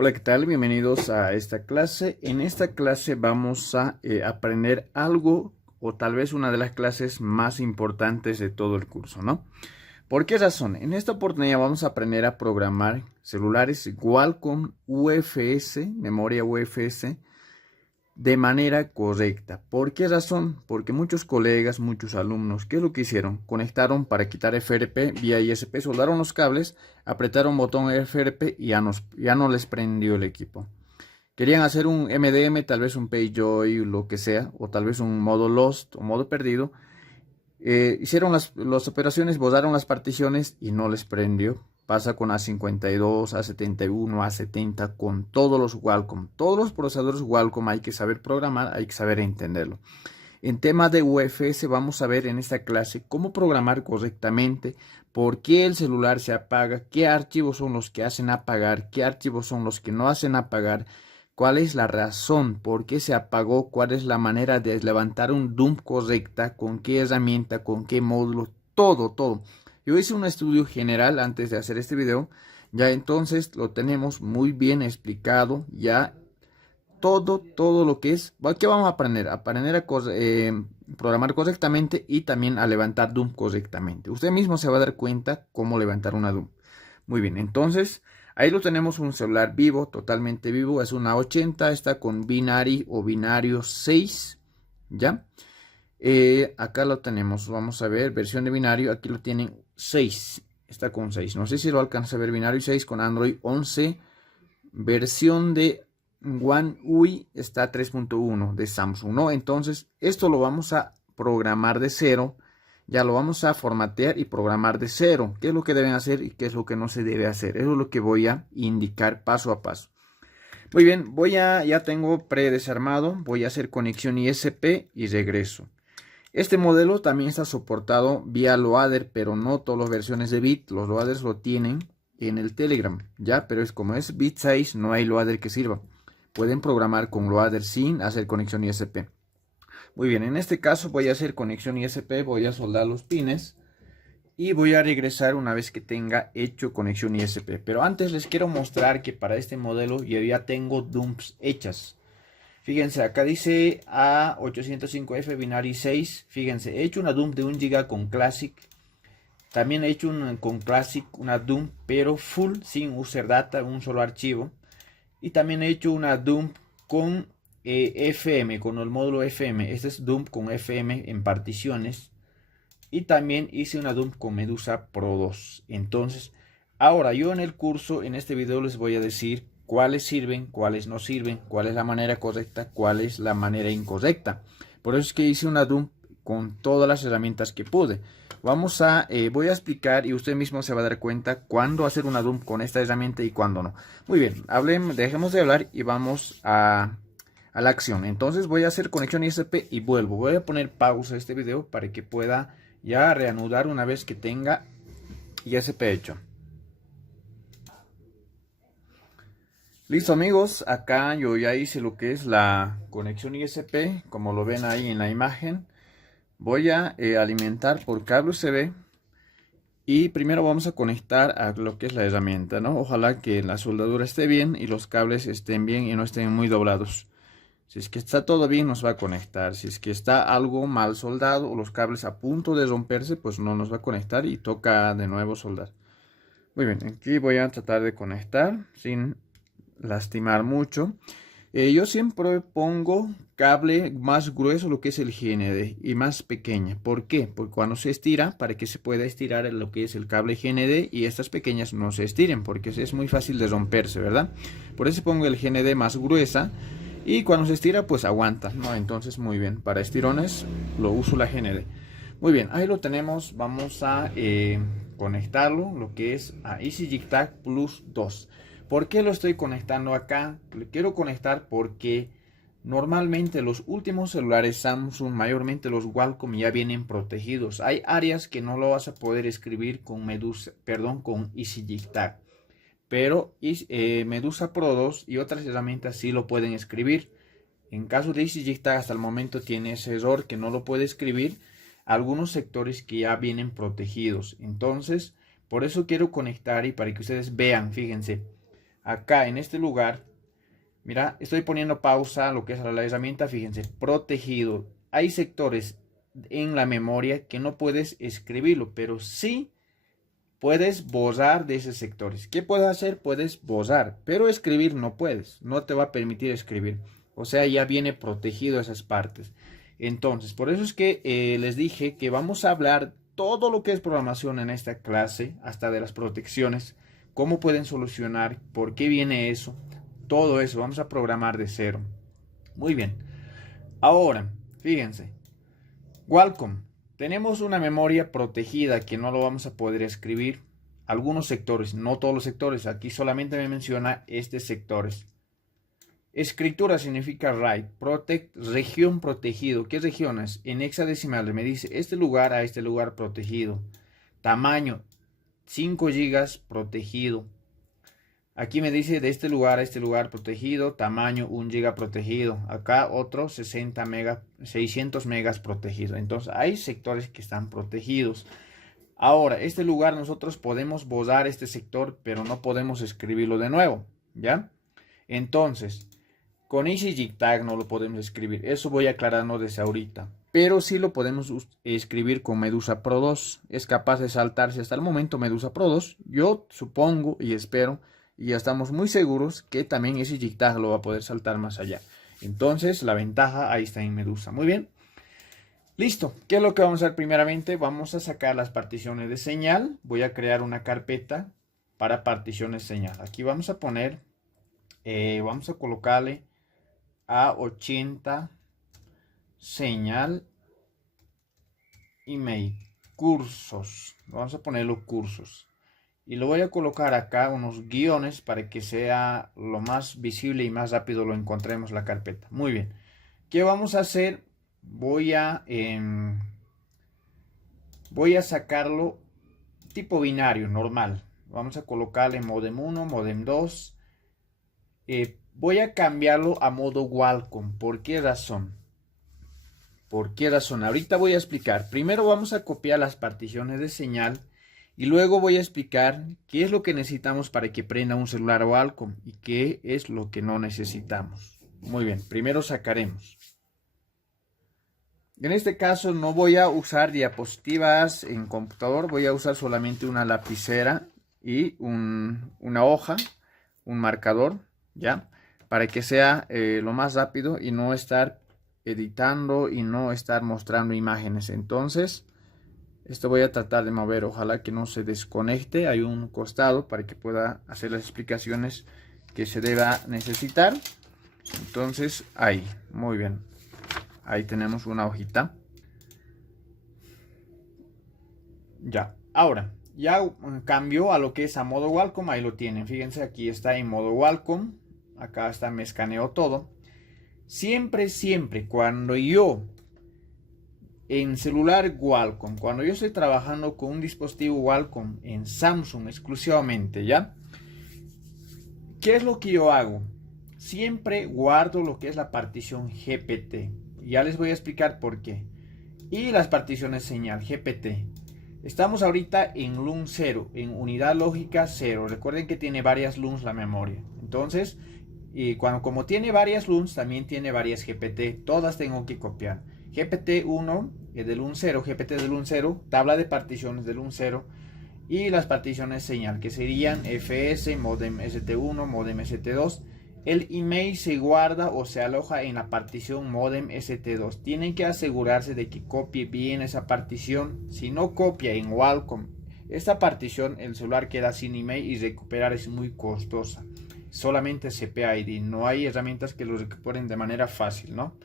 Hola, ¿qué tal? Bienvenidos a esta clase. En esta clase vamos a aprender algo o tal vez una de las clases más importantes de todo el curso, ¿no? ¿Por qué razón? En esta oportunidad vamos a aprender a programar celulares Qualcomm UFS, memoria UFS, de manera correcta. ¿Por qué razón? Porque muchos colegas, muchos alumnos, ¿qué es lo que hicieron? Conectaron para quitar FRP vía ISP, soldaron los cables, apretaron botón FRP y ya no les prendió el equipo. Querían hacer un MDM, tal vez un PageJoy, lo que sea, o tal vez un modo Lost o modo perdido. Hicieron las operaciones, borraron las particiones y no les prendió. Pasa con A52, A71, A70, con todos los Qualcomm. Todos los procesadores Qualcomm hay que saber programar, hay que saber entenderlo. En tema de UFS vamos a ver en esta clase cómo programar correctamente, por qué el celular se apaga, qué archivos son los que hacen apagar, qué archivos son los que no hacen apagar, cuál es la razón, por qué se apagó, cuál es la manera de levantar un dump correcta, con qué herramienta, con qué módulo, todo. Yo hice un estudio general antes de hacer este video, ya entonces lo tenemos muy bien explicado, ya todo lo que es. ¿Qué vamos a aprender? Aprender a programar correctamente y también a levantar dump correctamente. Usted mismo se va a dar cuenta cómo levantar una dump. Muy bien, entonces ahí lo tenemos, un celular vivo, totalmente vivo. Es una 80, está con binary o binario 6, ¿ya? Acá lo tenemos, vamos a ver, versión de binario, aquí lo tienen 6, está con 6. No sé si lo alcanza a ver, binario 6 con Android 11, versión de One UI está 3.1 de Samsung, ¿no? Entonces, esto lo vamos a programar de cero. Ya lo vamos a formatear y programar de cero. ¿Qué es lo que deben hacer y qué es lo que no se debe hacer? Eso es lo que voy a indicar paso a paso. Muy bien, ya tengo predesarmado. Voy a hacer conexión ISP y regreso. Este modelo también está soportado vía loader, pero no todas las versiones de bit. Los loaders lo tienen en el Telegram, ¿ya? Pero como es bit 6, no hay loader que sirva. Pueden programar con loader sin hacer conexión ISP. Muy bien, en este caso voy a hacer conexión ISP, voy a soldar los pines y voy a regresar una vez que tenga hecho conexión ISP. Pero antes les quiero mostrar que para este modelo yo ya tengo dumps hechas. Fíjense, acá dice A805F binary 6. Fíjense, he hecho una dump de 1 GB con Classic. También he hecho con Classic una dump, pero full, sin user data, un solo archivo. Y también he hecho una dump con FM, con el módulo FM. Este es dump con FM en particiones. Y también hice una dump con Medusa Pro 2. Entonces, ahora yo en el curso, en este video les voy a decir cuáles sirven, cuáles no sirven, cuál es la manera correcta, cuál es la manera incorrecta. Por eso es que hice una dump con todas las herramientas que pude. Voy a explicar y usted mismo se va a dar cuenta cuándo hacer una dump con esta herramienta y cuándo no. Muy bien, dejemos de hablar y vamos a la acción. Entonces voy a hacer conexión ISP y vuelvo. Voy a poner pausa a este video para que pueda ya reanudar una vez que tenga ISP hecho. Listo amigos, acá yo ya hice lo que es la conexión ISP, como lo ven ahí en la imagen. Voy a alimentar por cable USB y primero vamos a conectar a lo que es la herramienta, ¿no? Ojalá que la soldadura esté bien y los cables estén bien y no estén muy doblados. Si es que está todo bien, nos va a conectar. Si es que está algo mal soldado o los cables a punto de romperse, pues no nos va a conectar y toca de nuevo soldar. Muy bien, aquí voy a tratar de conectar sin lastimar mucho. Yo siempre pongo cable más grueso, lo que es el GND, y más pequeña. ¿Por qué? Porque cuando se estira, para que se pueda estirar lo que es el cable GND y estas pequeñas no se estiren, porque es muy fácil de romperse, ¿verdad? Por eso pongo el GND más gruesa y cuando se estira, pues aguanta, ¿no? Entonces, muy bien, para estirones lo uso la GND. Muy bien, ahí lo tenemos. Vamos a conectarlo, lo que es a EasyJig Tag Plus 2. ¿Por qué lo estoy conectando acá? Le quiero conectar porque normalmente los últimos celulares Samsung, mayormente los Qualcomm, ya vienen protegidos. Hay áreas que no lo vas a poder escribir con con EasyJig Tag. Pero Medusa Pro 2 y otras herramientas sí lo pueden escribir. En caso de EasyJig Tag hasta el momento tiene ese error que no lo puede escribir. Algunos sectores que ya vienen protegidos. Entonces, por eso quiero conectar y para que ustedes vean, fíjense. acá en este lugar, mira, estoy poniendo pausa a lo que es la herramienta, fíjense, protegido. Hay sectores en la memoria que no puedes escribirlo, pero sí puedes borrar de esos sectores. ¿Qué puedes hacer? Puedes borrar, pero escribir no puedes, no te va a permitir escribir. O sea, ya viene protegido esas partes. Entonces, por eso es que les dije que vamos a hablar todo lo que es programación en esta clase, hasta de las protecciones, cómo pueden solucionar, por qué viene eso, todo eso, vamos a programar de cero. Muy bien. Ahora, fíjense, Qualcomm, tenemos una memoria protegida que no lo vamos a poder escribir. Algunos sectores, no todos los sectores, aquí solamente me menciona estos sectores. Escritura significa write, protect, región protegido. ¿Qué regiones? En hexadecimal me dice este lugar a este lugar protegido. Tamaño 5 GB protegido. Aquí me dice de este lugar a este lugar protegido, tamaño 1 GB protegido. Acá otro 600 megas protegido. Entonces hay sectores que están protegidos. Ahora, este lugar nosotros podemos borrar este sector, pero no podemos escribirlo de nuevo, ¿ya? Entonces, con EasyJig no lo podemos escribir. Eso voy aclarando desde ahorita. Pero sí lo podemos escribir con Medusa Pro 2. Es capaz de saltarse hasta el momento Medusa Pro 2. Yo supongo y espero, y ya estamos muy seguros que también EasyJig lo va a poder saltar más allá. Entonces, la ventaja ahí está en Medusa. Muy bien. Listo. ¿Qué es lo que vamos a hacer primeramente? Vamos a sacar las particiones de señal. Voy a crear una carpeta para particiones señal. Aquí vamos a poner, vamos a colocarle a 80 señal email cursos. Vamos a poner los cursos. Y lo voy a colocar acá unos guiones para que sea lo más visible y más rápido lo encontremos la carpeta. Muy bien. ¿Qué vamos a hacer? Voy a sacarlo tipo binario, normal. Vamos a colocarle modem 1, modem 2. Voy a cambiarlo a modo Qualcomm. ¿Por qué razón? ¿Por qué razón? Ahorita voy a explicar. Primero vamos a copiar las particiones de señal. Y luego voy a explicar qué es lo que necesitamos para que prenda un celular Qualcomm y qué es lo que no necesitamos. Muy bien, primero sacaremos. En este caso no voy a usar diapositivas en computador, voy a usar solamente una lapicera y una hoja, un marcador, ¿ya? Para que sea lo más rápido y no estar editando y no estar mostrando imágenes. Entonces, esto voy a tratar de mover, ojalá que no se desconecte. Hay un costado para que pueda hacer las explicaciones que se deba necesitar. Entonces, ahí, muy bien. Ahí tenemos una hojita. Ya, ahora, ya cambió a lo que es a modo Qualcomm. Ahí lo tienen, fíjense, aquí está en modo Qualcomm. Acá está, me escaneo todo. Siempre, cuando yo en celular Qualcomm, cuando yo estoy trabajando con un dispositivo Qualcomm en Samsung exclusivamente, ¿ya? ¿Qué es lo que yo hago? Siempre guardo lo que es la partición GPT. Ya les voy a explicar por qué. Y las particiones señal GPT. Estamos ahorita en LUN 0, en unidad lógica 0. Recuerden que tiene varias LUNs la memoria. Entonces, como tiene varias LUNs, también tiene varias GPT. Todas tengo que copiar. GPT 1 de LUN 0, GPT de LUN 0, tabla de particiones de LUN 0 y las particiones señal que serían FS, modem ST1, modem ST2. El email se guarda o se aloja en la partición modem ST2. Tienen que asegurarse de que copie bien esa partición. Si no copia en Qualcomm esta partición, el celular queda sin email y recuperar es muy costosa. Solamente CPID, no hay herramientas que lo recuperen de manera fácil, ¿no?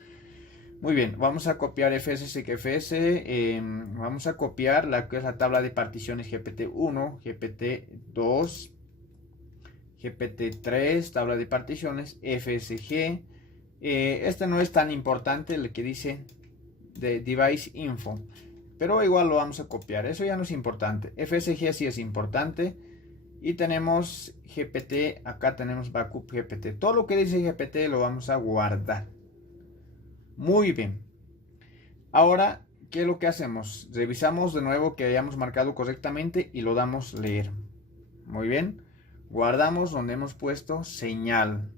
Muy bien, vamos a copiar FS, vamos a copiar la que es la tabla de particiones GPT-1, GPT-2, GPT-3, tabla de particiones, FSG. Este no es tan importante, el que dice de Device Info, pero igual lo vamos a copiar, eso ya no es importante. FSG sí es importante. Y tenemos GPT, acá tenemos Backup GPT. Todo lo que dice GPT lo vamos a guardar. Muy bien. Ahora, ¿qué es lo que hacemos? Revisamos de nuevo que hayamos marcado correctamente y lo damos leer. Muy bien. Guardamos donde hemos puesto señal.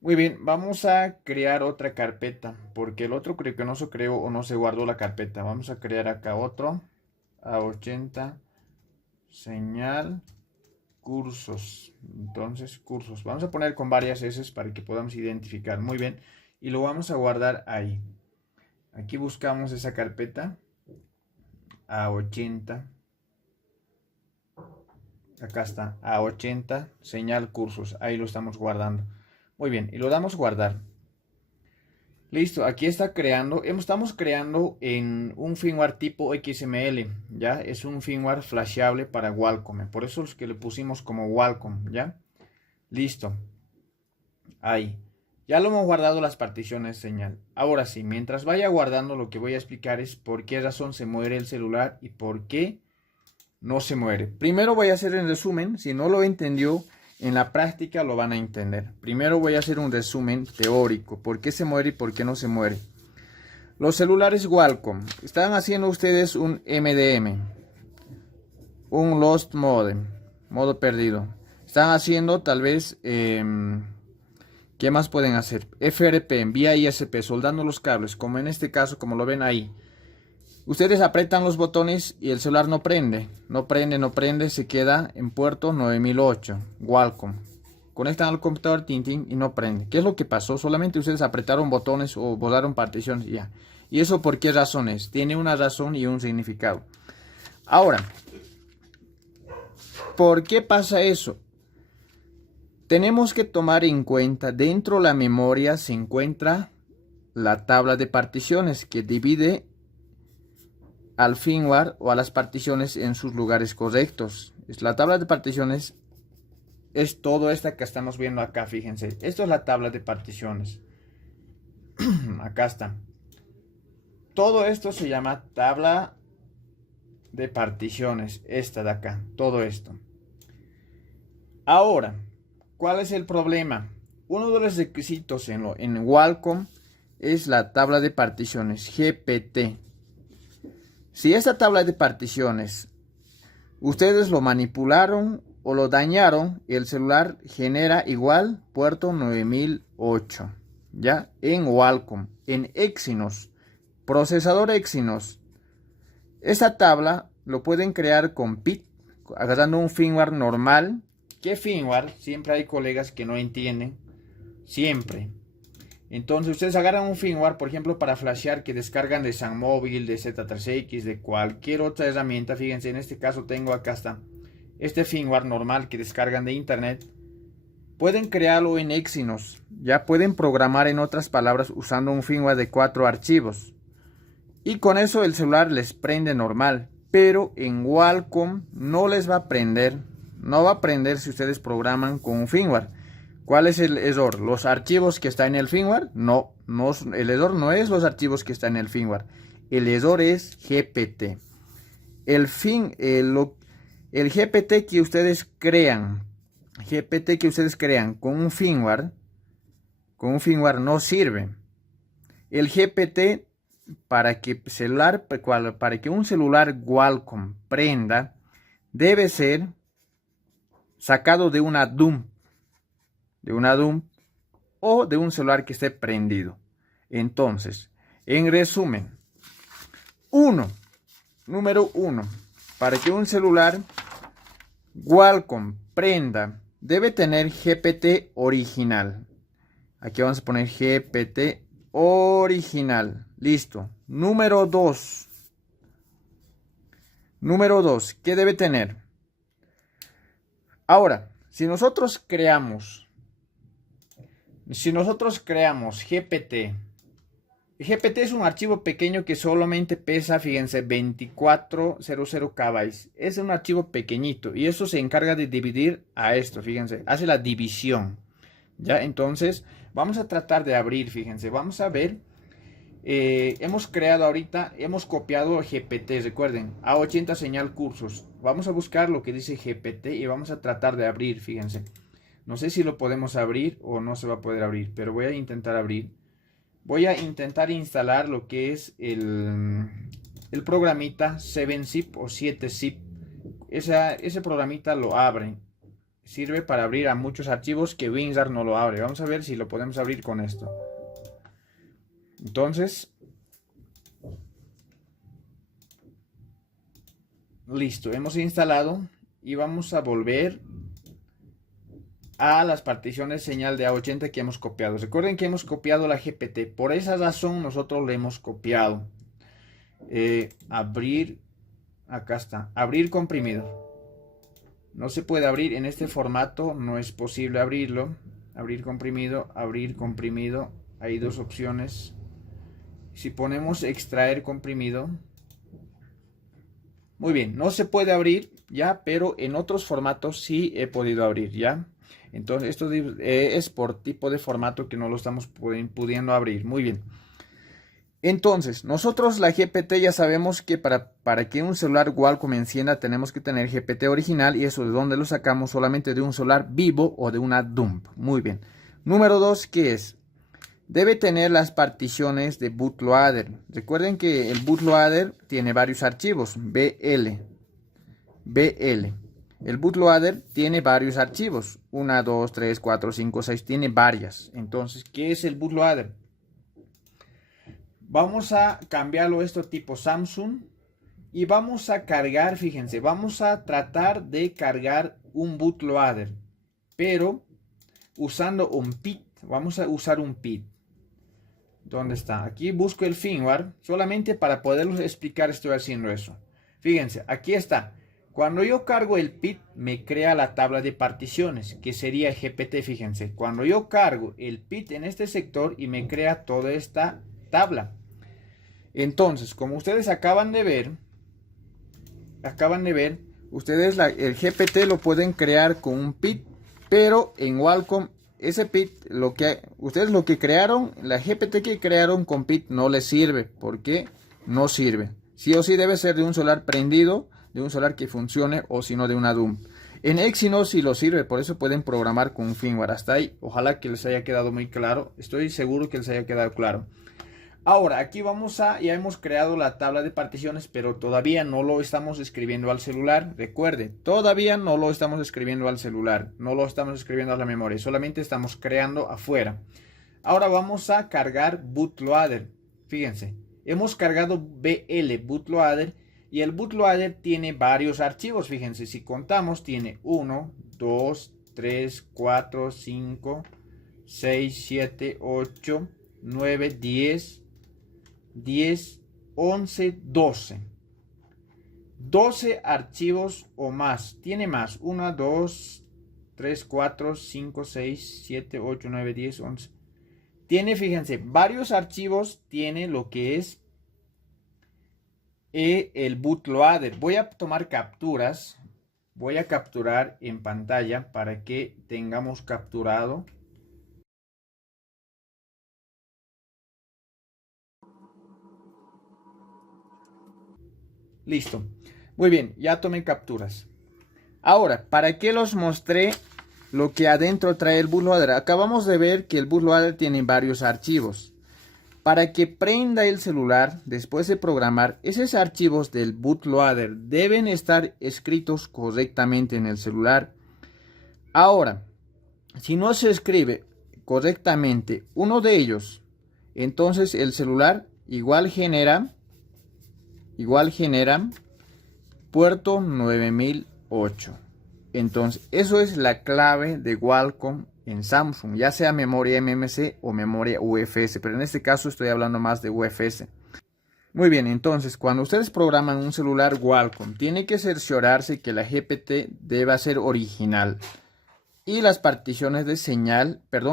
Muy bien, vamos a crear otra carpeta, porque el otro creo que no se creó o no se guardó la carpeta. Vamos a crear acá otro, A80, señal, cursos. Entonces, cursos. Vamos a poner con varias S para que podamos identificar. Muy bien, y lo vamos a guardar ahí. Aquí buscamos esa carpeta, A80. Acá está, A80, señal, cursos. Ahí lo estamos guardando. Muy bien, y lo damos guardar. Listo, aquí está creando, estamos creando en un firmware tipo XML, ¿ya? Es un firmware flasheable para Wacom, por eso es que le pusimos como Wacom, ¿ya? Listo, ahí. Ya lo hemos guardado las particiones de señal. Ahora sí, mientras vaya guardando, lo que voy a explicar es por qué razón se muere el celular y por qué no se muere. Primero voy a hacer el resumen, si no lo entendió, en la práctica lo van a entender. Primero voy a hacer un resumen teórico. ¿Por qué se muere y por qué no se muere? Los celulares Wacom. Están haciendo ustedes un MDM. Un Lost Modem. Modo perdido. Están haciendo tal vez... ¿qué más pueden hacer? FRP, vía ISP, soldando los cables. Como en este caso, como lo ven ahí. Ustedes apretan los botones y el celular no prende. No prende, se queda en puerto 9008, Wacom. Conectan al computador Tintin y no prende. ¿Qué es lo que pasó? Solamente ustedes apretaron botones o borraron particiones y ya. ¿Y eso por qué razones? Tiene una razón y un significado. Ahora, ¿por qué pasa eso? Tenemos que tomar en cuenta, dentro de la memoria se encuentra la tabla de particiones que divide al firmware o a las particiones en sus lugares correctos. La tabla de particiones es todo esta que estamos viendo acá, fíjense. Esto es la tabla de particiones. Acá está. Todo esto se llama tabla de particiones. Esta de acá, todo esto. Ahora, ¿cuál es el problema? Uno de los requisitos en Wacom es la tabla de particiones, GPT. Si esta tabla de particiones ustedes lo manipularon o lo dañaron, el celular genera igual puerto 9008, ¿ya? En Wacom, en Exynos, procesador Exynos. Esta tabla lo pueden crear con PIT, agarrando un firmware normal. ¿Qué firmware? Siempre hay colegas que no entienden, siempre. Entonces ustedes agarran un firmware, por ejemplo, para flashear que descargan de SunMobile, de Z3X, de cualquier otra herramienta. Fíjense, en este caso tengo acá está este firmware normal que descargan de internet. Pueden crearlo en Exynos. Ya pueden programar, en otras palabras, usando un firmware de 4 archivos. Y con eso el celular les prende normal. Pero en Wacom no les va a prender. No va a prender si ustedes programan con un firmware. ¿Cuál es el error? ¿Los archivos que están en el firmware? No, el error no es los archivos que están en el firmware. El error es GPT. El GPT que ustedes crean, con un firmware no sirve. El GPT para que un celular Wacom prenda debe ser sacado de una DOM. O de un celular que esté prendido. Entonces, en resumen, número 1, para que un celular Wacom prenda, debe tener GPT original. Aquí vamos a poner GPT original. Listo. Número 2, ¿qué debe tener? Ahora, si nosotros creamos GPT es un archivo pequeño que solamente pesa, fíjense, 2400 KB. Es un archivo pequeñito y eso se encarga de dividir a esto, fíjense, hace la división. Ya, entonces vamos a tratar de abrir, fíjense, vamos a ver. Hemos copiado GPT, recuerden, A80 señal cursos. Vamos a buscar lo que dice GPT y vamos a tratar de abrir, fíjense. No sé si lo podemos abrir o no se va a poder abrir, pero voy a intentar abrir. Voy a intentar instalar lo que es el programita 7-zip o 7-zip. Ese programita lo abre. Sirve para abrir a muchos archivos que WinRAR no lo abre. Vamos a ver si lo podemos abrir con esto. Entonces, listo, hemos instalado y vamos a volver a las particiones señal de A80 que hemos copiado. Recuerden que hemos copiado la GPT. Por esa razón nosotros le hemos copiado. Abrir, acá está, abrir comprimido. No se puede abrir en este formato, no es posible abrirlo. Abrir comprimido, hay dos opciones. Si ponemos extraer comprimido, muy bien, no se puede abrir ya, pero en otros formatos sí he podido abrir ya. Entonces esto es por tipo de formato que no lo estamos pudiendo abrir. Muy bien. Entonces, nosotros la GPT ya sabemos que para que un celular Qualcomm encienda tenemos que tener GPT original, y eso de dónde lo sacamos, solamente de un celular vivo o de una dump. Muy bien. Número 2, ¿qué es? Debe tener las particiones de bootloader. Recuerden que el bootloader tiene varios archivos, BL. El bootloader tiene varios archivos, 1, 2, 3, 4, 5, 6, tiene varias. Entonces, ¿qué es el bootloader? Vamos a cambiarlo esto tipo Samsung y vamos a cargar, fíjense, vamos a tratar de cargar un bootloader, pero usando un PIT. Vamos a usar un PIT. ¿Dónde está? Aquí busco el firmware, solamente para poderles explicar estoy haciendo eso. Fíjense, aquí está. Cuando yo cargo el PIT, me crea la tabla de particiones, que sería GPT, fíjense. Cuando yo cargo el PIT en este sector y me crea toda esta tabla. Entonces, como ustedes acaban de ver, ustedes el GPT lo pueden crear con un PIT, pero en Qualcomm ese PIT, ustedes lo que crearon, la GPT que crearon con PIT no les sirve. ¿Por qué? No sirve. Sí o sí debe ser de un celular prendido, de un celular que funcione, o si no de una DUM. En Exynos sí lo sirve, por eso pueden programar con un firmware. Hasta ahí, ojalá que les haya quedado muy claro. Estoy seguro que les haya quedado claro. Ahora, aquí ya hemos creado la tabla de particiones, pero todavía no lo estamos escribiendo al celular. Recuerde, todavía no lo estamos escribiendo al celular, no lo estamos escribiendo a la memoria, solamente estamos creando afuera. Ahora vamos a cargar bootloader. Fíjense, hemos cargado BL, bootloader, y el bootloader tiene varios archivos. Fíjense, si contamos, tiene 1, 2, 3, 4, 5, 6, 7, 8, 9, 10, 11, 12. 12 archivos o más. Tiene más. 1, 2, 3, 4, 5, 6, 7, 8, 9, 10, 11. Tiene, fíjense, varios archivos. Tiene lo que es el bootloader. Voy a tomar capturas. Voy a capturar en pantalla para que tengamos capturado. Listo. Muy bien, ya tomé capturas. Ahora, ¿para qué los mostré lo que adentro trae el bootloader? Acabamos de ver que el bootloader tiene varios archivos. Para que prenda el celular, después de programar, esos archivos del bootloader deben estar escritos correctamente en el celular. Ahora, si no se escribe correctamente uno de ellos, entonces el celular igual genera puerto 9008. Entonces, eso es la clave de Qualcomm en Samsung, ya sea memoria MMC o memoria UFS, pero en este caso estoy hablando más de UFS. Muy bien, entonces, cuando ustedes programan un celular Qualcomm, tiene que cerciorarse que la GPT deba ser original y las particiones de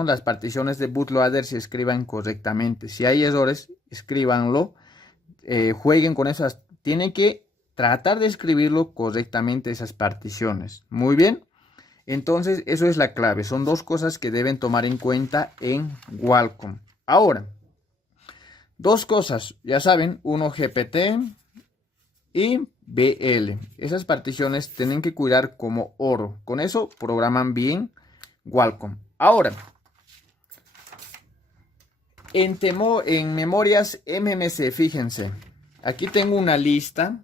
las particiones de bootloader se escriban correctamente. Si hay errores, escríbanlo. Jueguen con esas, tienen que tratar de escribirlo correctamente, esas particiones. Muy bien, entonces eso es la clave, son dos cosas que deben tomar en cuenta en Qualcomm. Ahora, dos cosas, ya saben, uno GPT y BL. Esas particiones tienen que cuidar como oro, con eso programan bien Qualcomm. Ahora, en memorias MMC, fíjense, Aquí tengo una lista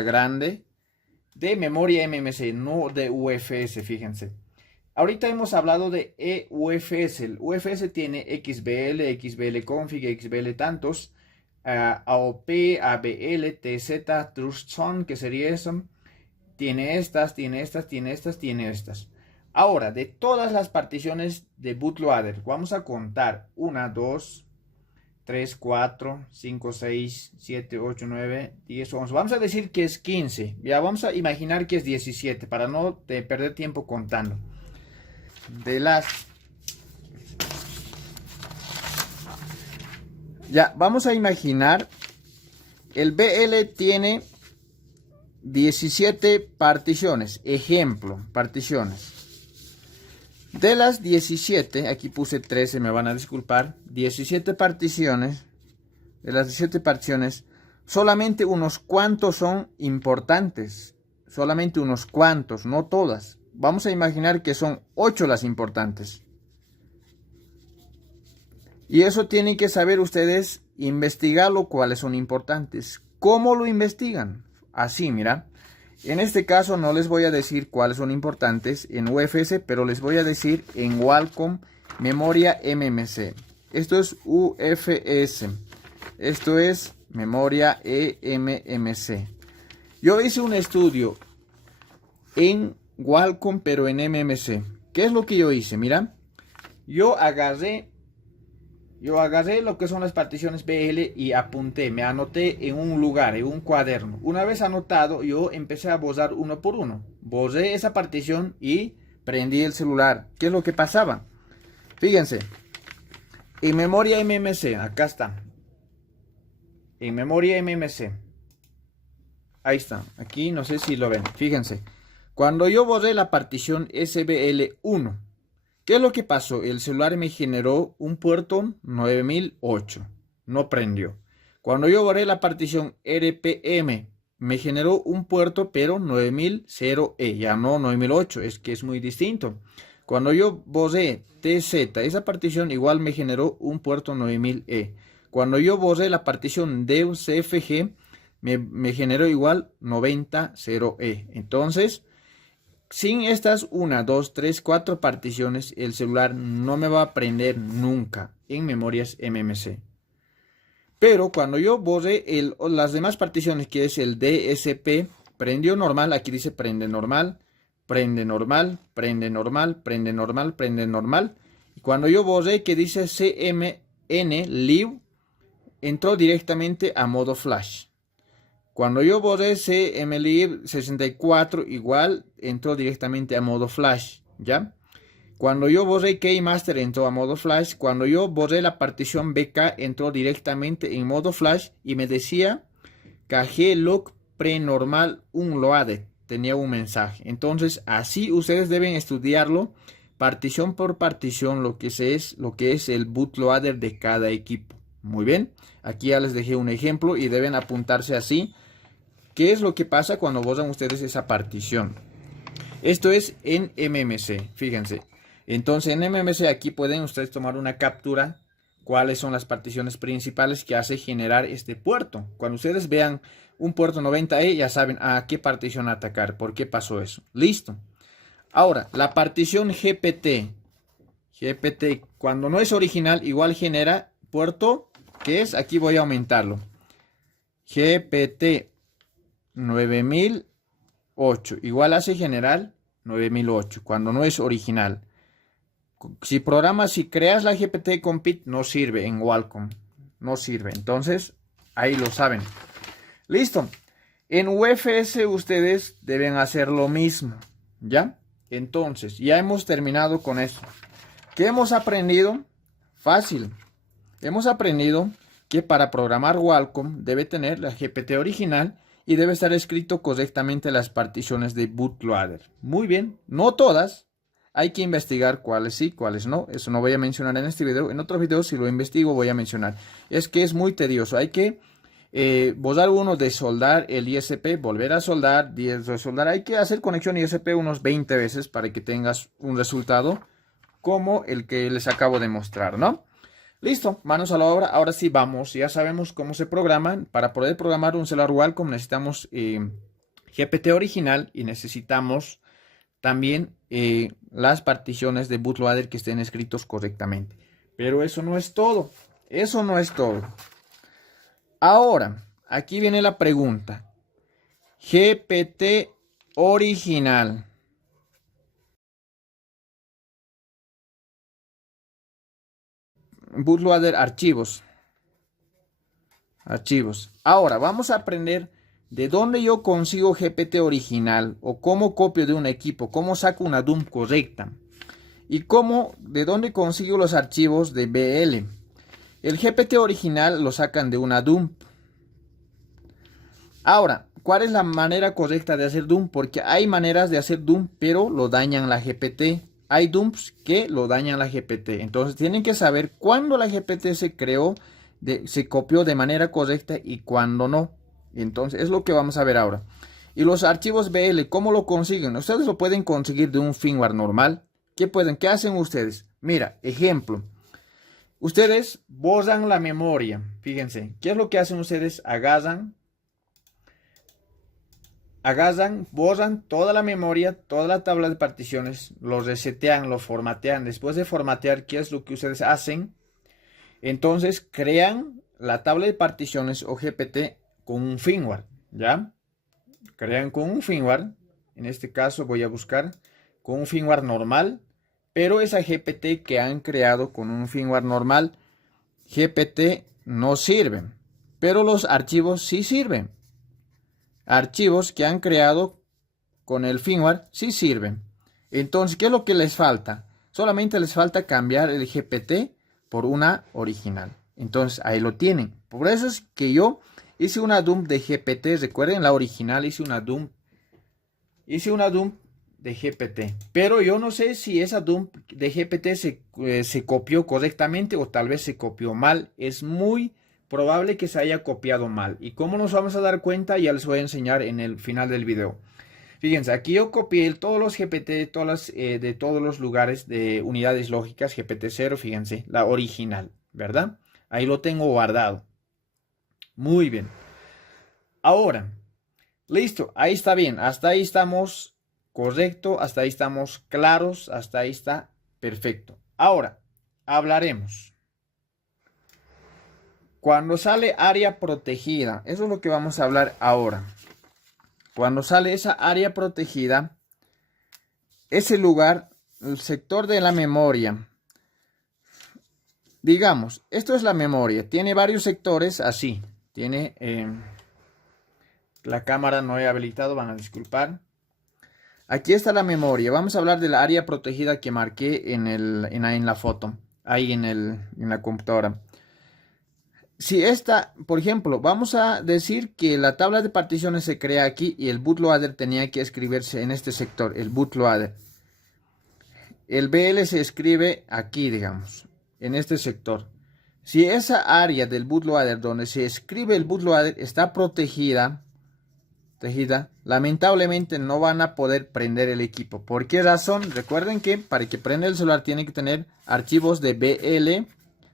grande de memoria MMC, no de UFS, fíjense. Ahorita hemos hablado de UFS. El UFS tiene XBL, XBL config, XBL tantos, AOP, ABL, TZ, Trust Zone, que sería eso. Tiene estas, tiene estas, tiene estas, tiene estas. Ahora, de todas las particiones de bootloader, vamos a contar 1, 2, 3, 4, 5, 6, 7, 8, 9, 10, 11. Vamos a decir que es 15. Ya vamos a imaginar que es 17 para no perder tiempo contando. Ya, vamos a imaginar el BL tiene 17 particiones. Ejemplo, particiones. De las 17, aquí puse 13, me van a disculpar. 17 particiones. De las 17 particiones, solamente unos cuantos son importantes. Solamente unos cuantos, no todas. Vamos a imaginar que son 8 las importantes. Y eso tienen que saber ustedes investigarlo, cuáles son importantes. ¿Cómo lo investigan? Así, mira. En este caso no les voy a decir cuáles son importantes en UFS, pero les voy a decir en Wacom memoria MMC. Esto es UFS. Esto es memoria eMMC. Yo hice un estudio en Wacom, pero en MMC. ¿Qué es lo que yo hice? Mira, yo agarré lo que son las particiones BL y apunté, me anoté en un lugar, en un cuaderno. Una vez anotado, yo empecé a borrar uno por uno. Borré esa partición y prendí el celular. ¿Qué es lo que pasaba? Fíjense, en memoria MMC, acá está. En memoria MMC. Ahí está, aquí no sé si lo ven. Fíjense, cuando yo borré la partición SBL1, ¿qué es lo que pasó? El celular me generó un puerto 9008. No prendió. Cuando yo borré la partición RPM, me generó un puerto, pero 9000E. Ya no 9008, es que es muy distinto. Cuando yo borré TZ, esa partición igual me generó un puerto 9000E. Cuando yo borré la partición DEV-CFG, me generó igual 900E. Entonces, sin estas 1, 2, 3, 4 particiones, el celular no me va a prender nunca en memorias MMC. Pero cuando yo borré las demás particiones, que es el DSP, prendió normal. Aquí dice prende normal, prende normal, prende normal, prende normal, prende normal. Y cuando yo borré que dice CMN Live, entró directamente a modo flash. Cuando yo borré CMLib 64, igual entró directamente a modo flash, ¿ya? Cuando yo borré Keymaster, entró a modo flash. Cuando yo borré la partición BK, entró directamente en modo flash y me decía KG log prenormal unloaded. Tenía un mensaje. Entonces, así ustedes deben estudiarlo partición por partición, lo que es el bootloader de cada equipo. Muy bien, aquí ya les dejé un ejemplo y deben apuntarse así. ¿Qué es lo que pasa cuando borran ustedes esa partición? Esto es en MMC, fíjense. Entonces en MMC aquí pueden ustedes tomar una captura. ¿Cuáles son las particiones principales que hace generar este puerto? Cuando ustedes vean un puerto 90E, ya saben a qué partición atacar. ¿Por qué pasó eso? Listo. Ahora, la partición GPT. GPT, cuando no es original, igual genera puerto, que es, aquí voy a aumentarlo. GPT 9008, igual hace general 9008, cuando no es original. Si creas la GPT Compit, no sirve en Wacom, no sirve. Entonces, ahí lo saben. Listo. En UFS ustedes deben hacer lo mismo, ¿ya? Entonces, ya hemos terminado con esto. ¿Qué hemos aprendido? Fácil. Hemos aprendido que para programar Wacom debe tener la GPT original y debe estar escrito correctamente las particiones de bootloader. Muy bien, no todas. Hay que investigar cuáles sí, cuáles no. Eso no voy a mencionar en este video. En otro video, si lo investigo, voy a mencionar. Es que es muy tedioso. Hay que borrar uno de soldar el ISP, volver a soldar, de soldar. Hay que hacer conexión ISP unos 20 veces para que tengas un resultado como el que les acabo de mostrar, ¿no? Listo, manos a la obra. Ahora sí vamos, ya sabemos cómo se programan. Para poder programar un celular Wacom necesitamos GPT original y necesitamos también las particiones de bootloader que estén escritos correctamente. Pero eso no es todo. Eso no es todo. Ahora, aquí viene la pregunta. GPT original. Bootloader archivos. Archivos. Ahora, vamos a aprender de dónde yo consigo GPT original o cómo copio de un equipo, cómo saco una dump correcta y de dónde consigo los archivos de BL. El GPT original lo sacan de una dump. Ahora, ¿cuál es la manera correcta de hacer dump? Porque hay maneras de hacer dump, pero lo dañan la GPT. Hay dumps que lo dañan la GPT. Entonces tienen que saber cuándo la GPT se creó, se copió de manera correcta y cuándo no. Entonces es lo que vamos a ver ahora. Y los archivos BL, ¿cómo lo consiguen? Ustedes lo pueden conseguir de un firmware normal. ¿Qué hacen ustedes? Mira, ejemplo. Ustedes borran la memoria. Fíjense, ¿qué es lo que hacen ustedes? Agarran, borran toda la memoria, toda la tabla de particiones, lo resetean, lo formatean. Después de formatear, ¿qué es lo que ustedes hacen? Entonces crean la tabla de particiones o GPT con un firmware, ¿ya? Crean con un firmware. En este caso voy a buscar con un firmware normal, pero esa GPT que han creado con un firmware normal, GPT no sirven, pero los archivos sí sirven. Archivos que han creado con el firmware sí sirven. Entonces, ¿qué es lo que les falta? Solamente les falta cambiar el GPT por una original. Entonces, ahí lo tienen. Por eso es que yo hice una dump de GPT. Recuerden, la original hice una dump de GPT. Pero yo no sé si esa dump de GPT se copió correctamente o tal vez se copió mal. Es muy probable que se haya copiado mal. ¿Y cómo nos vamos a dar cuenta? Ya les voy a enseñar en el final del video. Fíjense, aquí yo copié todos los GPT de todos los lugares de unidades lógicas, GPT-0, fíjense, la original, ¿verdad? Ahí lo tengo guardado. Muy bien. Ahora, listo, ahí está bien, hasta ahí estamos correcto, hasta ahí estamos claros, hasta ahí está perfecto. Ahora, hablaremos. Cuando sale área protegida, eso es lo que vamos a hablar ahora. Cuando sale esa área protegida, ese lugar, el sector de la memoria, digamos, esto es la memoria, tiene varios sectores así, tiene, la cámara no he habilitado, van a disculpar. Aquí está la memoria, vamos a hablar de la área protegida que marqué en la foto, ahí en la computadora. Si esta, por ejemplo, vamos a decir que la tabla de particiones se crea aquí y el bootloader tenía que escribirse en este sector, el bootloader. El BL se escribe aquí, digamos, en este sector. Si esa área del bootloader donde se escribe el bootloader está protegida, lamentablemente no van a poder prender el equipo. ¿Por qué razón? Recuerden que para que prenda el celular tiene que tener archivos de BL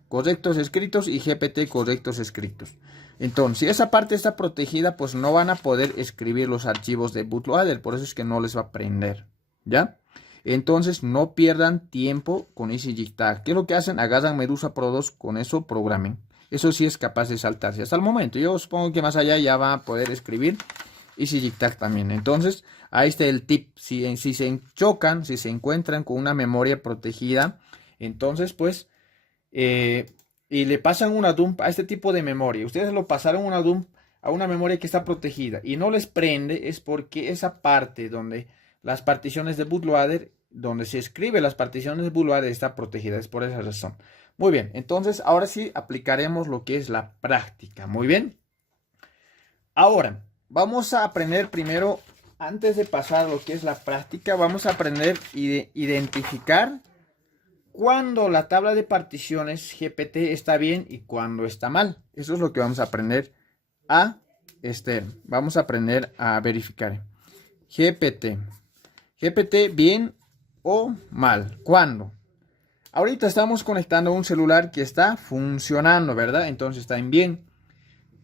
correctos escritos y GPT correctos escritos. Entonces, si esa parte está protegida, pues no van a poder escribir los archivos de bootloader. Por eso es que no les va a prender, ¿ya? Entonces, no pierdan tiempo con EasyJig. ¿Qué es lo que hacen? Agarran Medusa Pro 2, con eso programen. Eso sí es capaz de saltarse. Hasta el momento, yo supongo que más allá ya va a poder escribir EasyJig también. Entonces, ahí está el tip. Si se chocan, si se encuentran con una memoria protegida, entonces, pues, y le pasan una dump a este tipo de memoria. Ustedes lo pasaron una dump a una memoria que está protegida y no les prende, es porque esa parte donde las particiones de bootloader, donde se escribe las particiones de bootloader, está protegida. Es por esa razón. Muy bien, entonces ahora sí aplicaremos lo que es la práctica. Muy bien. Ahora, vamos a aprender primero, antes de pasar a lo que es la práctica, vamos a aprender a identificar cuando la tabla de particiones GPT está bien y cuando está mal. Eso es lo que vamos a aprender vamos a aprender a verificar. GPT bien o mal. ¿Cuándo? Ahorita estamos conectando un celular que está funcionando, ¿verdad? Entonces está en bien.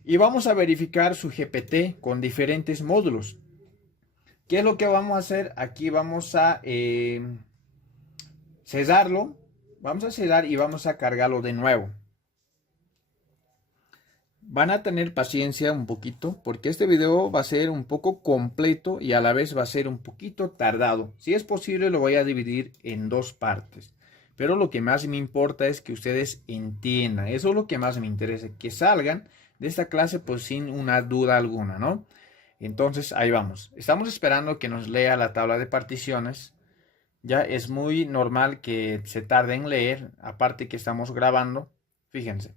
Y vamos a verificar su GPT con diferentes módulos. ¿Qué es lo que vamos a hacer? Aquí vamos a cesarlo. Vamos a cesar y vamos a cargarlo de nuevo. Van a tener paciencia un poquito porque este video va a ser un poco completo y a la vez va a ser un poquito tardado. Si es posible lo voy a dividir en dos partes. Pero lo que más me importa es que ustedes entiendan. Eso es lo que más me interesa. Que salgan de esta clase pues sin una duda alguna, ¿no? Entonces ahí vamos. Estamos esperando que nos lea la tabla de particiones. Ya es muy normal que se tarde en leer. Aparte que estamos grabando. Fíjense.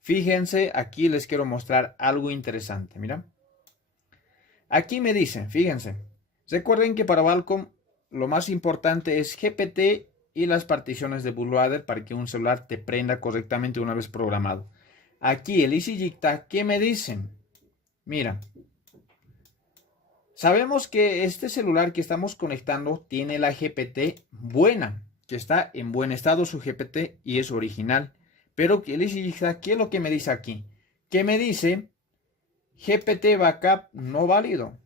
Fíjense, aquí les quiero mostrar algo interesante, mira. Aquí me dicen, fíjense, recuerden que para Valcom lo más importante es GPT y las particiones de bootloader para que un celular te prenda correctamente una vez programado. Aquí el EasyJigTag, ¿qué me dicen? Mira, sabemos que este celular que estamos conectando tiene la GPT buena, que está en buen estado su GPT y es original. Pero el EasyJigTag, ¿qué es lo que me dice aquí? Que me dice GPT backup no válido.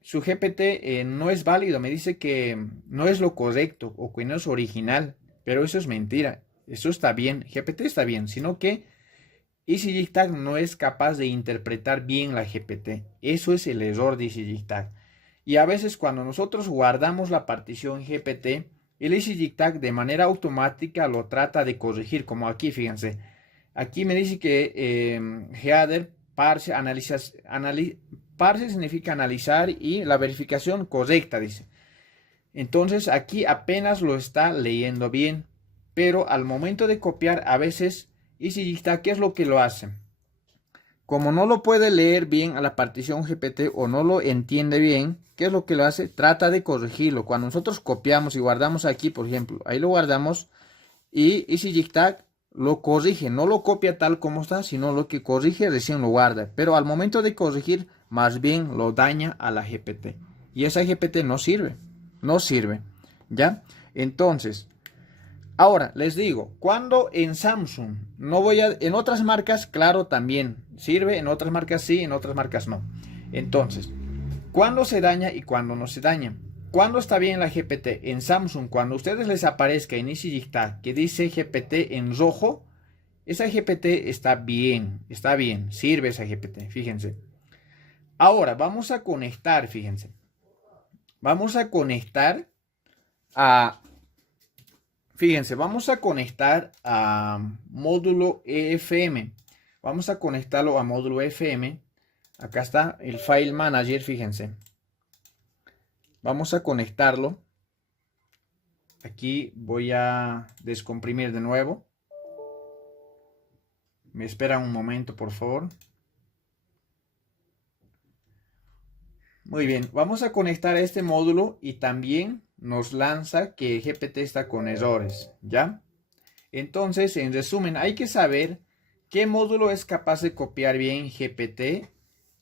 Su GPT no es válido. Me dice que no es lo correcto o que no es original. Pero eso es mentira. Eso está bien. GPT está bien. Sino que EasyJigTag no es capaz de interpretar bien la GPT. Eso es el error de EasyJigTag. Y a veces cuando nosotros guardamos la partición GPT, el EasyJigTag de manera automática lo trata de corregir. Como aquí, fíjense. Aquí me dice que header parse, parse significa analizar y la verificación correcta, dice. Entonces aquí apenas lo está leyendo bien, pero al momento de copiar a veces EasyJigTag, ¿qué es lo que lo hace? Como no lo puede leer bien a la partición GPT o no lo entiende bien, ¿qué es lo que lo hace? Trata de corregirlo. Cuando nosotros copiamos y guardamos aquí, por ejemplo, ahí lo guardamos y EasyJigTag lo corrige, no lo copia tal como está, sino lo que corrige recién lo guarda. Pero al momento de corregir, más bien lo daña a la GPT. Y esa GPT no sirve, no sirve. ¿Ya? Entonces, ahora les digo, cuando en Samsung, no voy a, en otras marcas, claro, también sirve, en otras marcas sí, en otras marcas no. Entonces, ¿cuándo se daña y cuándo no se daña? ¿Cuándo está bien la GPT? En Samsung, cuando a ustedes les aparezca en EasyJigTag que dice GPT en rojo, esa GPT está bien, sirve esa GPT, fíjense. Ahora, vamos a conectar, fíjense. Vamos a conectar fíjense, vamos a conectar a módulo EFM. Vamos a conectarlo a módulo EFM. Acá está el File Manager, fíjense. Vamos a conectarlo. Aquí voy a descomprimir de nuevo. Me esperan un momento, por favor. Muy bien, vamos a conectar a este módulo y también nos lanza que GPT está con errores, ¿ya? Entonces, en resumen, hay que saber qué módulo es capaz de copiar bien GPT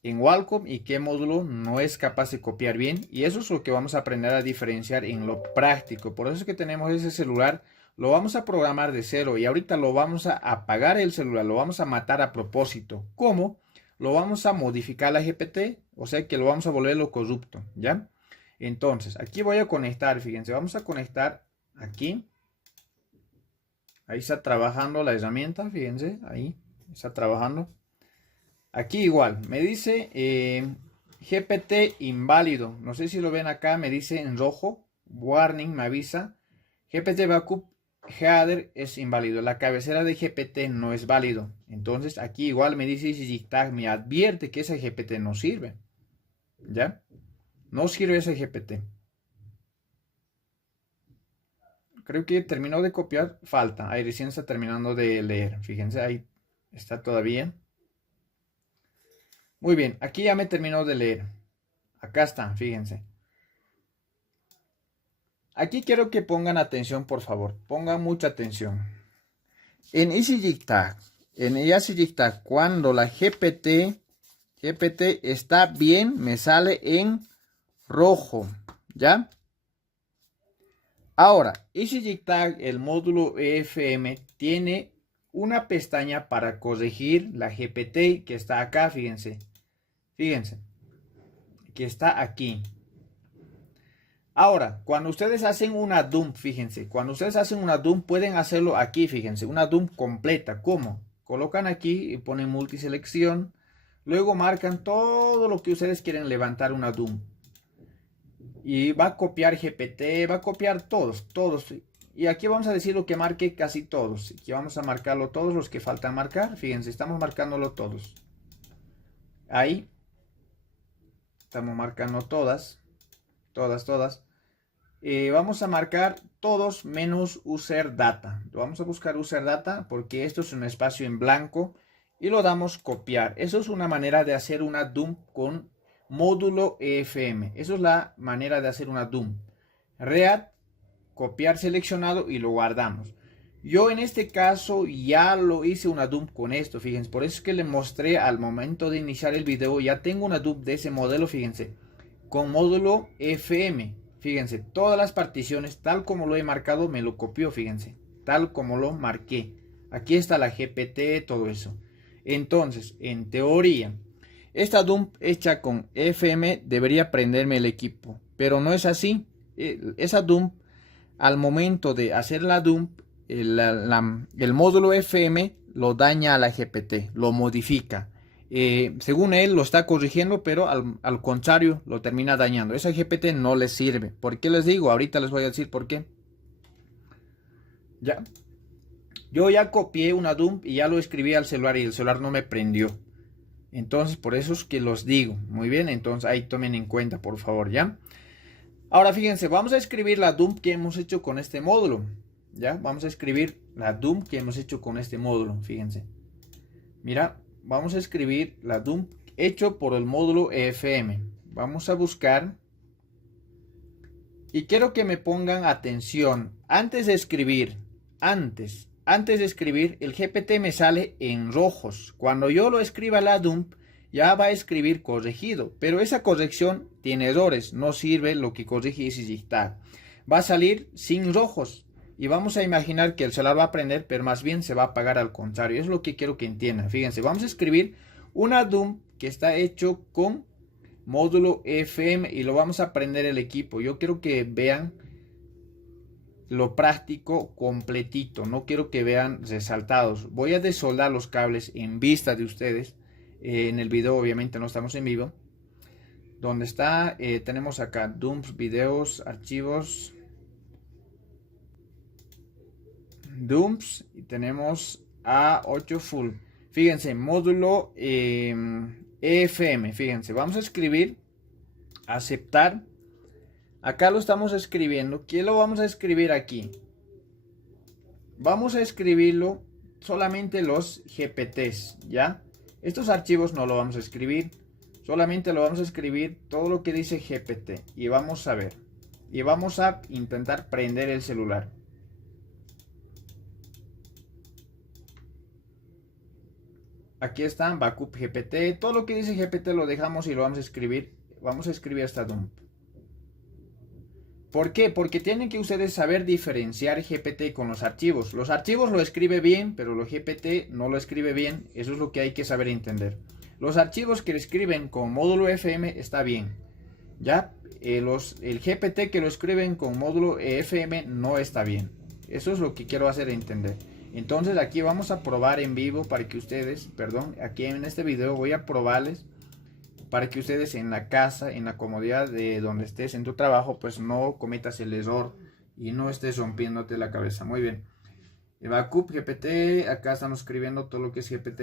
en Wacom y qué módulo no es capaz de copiar bien, y eso es lo que vamos a aprender a diferenciar en lo práctico. Por eso es que tenemos ese celular, lo vamos a programar de cero y ahorita lo vamos a apagar el celular, lo vamos a matar a propósito. ¿Cómo? Lo vamos a modificar la GPT, o sea que lo vamos a volver lo corrupto, ¿ya? Entonces, aquí voy a conectar, fíjense, vamos a conectar aquí. Ahí está trabajando la herramienta, fíjense, ahí está trabajando. Aquí igual, me dice GPT inválido. No sé si lo ven acá, me dice en rojo. Warning, me avisa. GPT backup header es inválido. La cabecera de GPT no es válido. Entonces aquí igual me dice EasyJigTag, me advierte que ese GPT no sirve. ¿Ya? No sirve ese GPT. Creo que terminó de copiar. Falta. Ahí recién está terminando de leer. Fíjense, ahí está todavía. Muy bien, aquí ya me terminó de leer. Acá está, fíjense. Aquí quiero que pongan atención, por favor. Pongan mucha atención. En EasyJigTag, cuando la GPT está bien, me sale en rojo. ¿Ya? Ahora, EasyJTag, el módulo EFM, tiene una pestaña para corregir la GPT que está acá, fíjense. Fíjense, que está aquí. Ahora, cuando ustedes hacen una dump, fíjense, cuando ustedes hacen una dump pueden hacerlo aquí, fíjense, una dump completa. ¿Cómo? Colocan aquí y ponen multiselección, luego marcan todo lo que ustedes quieren levantar una dump. Y va a copiar GPT, va a copiar todos. Y aquí vamos a decir lo que marque casi todos. Aquí vamos a marcarlo todos los que faltan marcar. Fíjense, estamos marcándolo todos. Ahí. Estamos marcando todas. Todas. Vamos a marcar todos menos user data. Vamos a buscar user data porque esto es un espacio en blanco y lo damos copiar. Eso es una manera de hacer una dump con módulo EFM. Eso es la manera de hacer una dump. Read, copiar seleccionado y lo guardamos. Yo en este caso ya lo hice una dump con esto, fíjense. Por eso es que le mostré al momento de iniciar el video. Ya tengo una dump de ese modelo, fíjense. Con módulo FM. Fíjense, todas las particiones, tal como lo he marcado, me lo copió, fíjense. Tal como lo marqué. Aquí está la GPT, todo eso. Entonces, en teoría, esta dump hecha con FM debería prenderme el equipo. Pero no es así. Esa dump, al momento de hacer la dump, el módulo FM lo daña a la GPT, lo modifica. Según él lo está corrigiendo, pero al contrario lo termina dañando. Esa GPT no les sirve. ¿Por qué les digo? Ahorita les voy a decir por qué. Ya. Yo ya copié una dump y ya lo escribí al celular y el celular no me prendió. Entonces por eso es que los digo. Muy bien, entonces ahí tomen en cuenta, por favor, ¿ya? Ahora fíjense, vamos a escribir la dump que hemos hecho con este módulo. ¿Ya? Vamos a escribir la dump que hemos hecho con este módulo. Fíjense. Mira. Vamos a escribir la dump hecho por el módulo EFM. Vamos a buscar. Y quiero que me pongan atención. Antes de escribir, antes de escribir, el GPT me sale en rojos. Cuando yo lo escriba la dump, ya va a escribir corregido. Pero esa corrección tiene errores. No sirve lo que corrige EasyJTag. Va a salir sin rojos. Y vamos a imaginar que el celular va a prender, pero más bien se va a apagar al contrario. Es lo que quiero que entiendan. Fíjense, vamos a escribir una dump que está hecho con módulo FM y lo vamos a prender el equipo. Yo quiero que vean lo práctico completito. No quiero que vean resaltados. Voy a desoldar los cables en vista de ustedes. En el video obviamente no estamos en vivo. ¿Dónde está? Tenemos acá dumps, videos, archivos. Dumps y tenemos A8 full. Fíjense, módulo EFM. Fíjense, vamos a escribir aceptar. Acá lo estamos escribiendo. ¿Qué lo vamos a escribir aquí? Vamos a escribirlo solamente los GPTs, ¿ya? Estos archivos no lo vamos a escribir. Solamente lo vamos a escribir todo lo que dice GPT. Y vamos a ver. Y vamos a intentar prender el celular. Aquí está, backup GPT. Todo lo que dice GPT lo dejamos y lo vamos a escribir. Vamos a escribir esta dump. ¿Por qué? Porque tienen que ustedes saber diferenciar GPT con los archivos. Los archivos lo escribe bien, pero los GPT no lo escribe bien. Eso es lo que hay que saber entender. Los archivos que escriben con módulo FM está bien. ¿Ya? El GPT que lo escriben con módulo FM no está bien. Eso es lo que quiero hacer entender. Entonces aquí vamos a probar en vivo para que ustedes, perdón, aquí en este video voy a probarles para que ustedes en la casa, en la comodidad de donde estés en tu trabajo, pues no cometas el error y no estés rompiéndote la cabeza. Muy bien. Backup GPT, acá estamos escribiendo todo lo que es GPT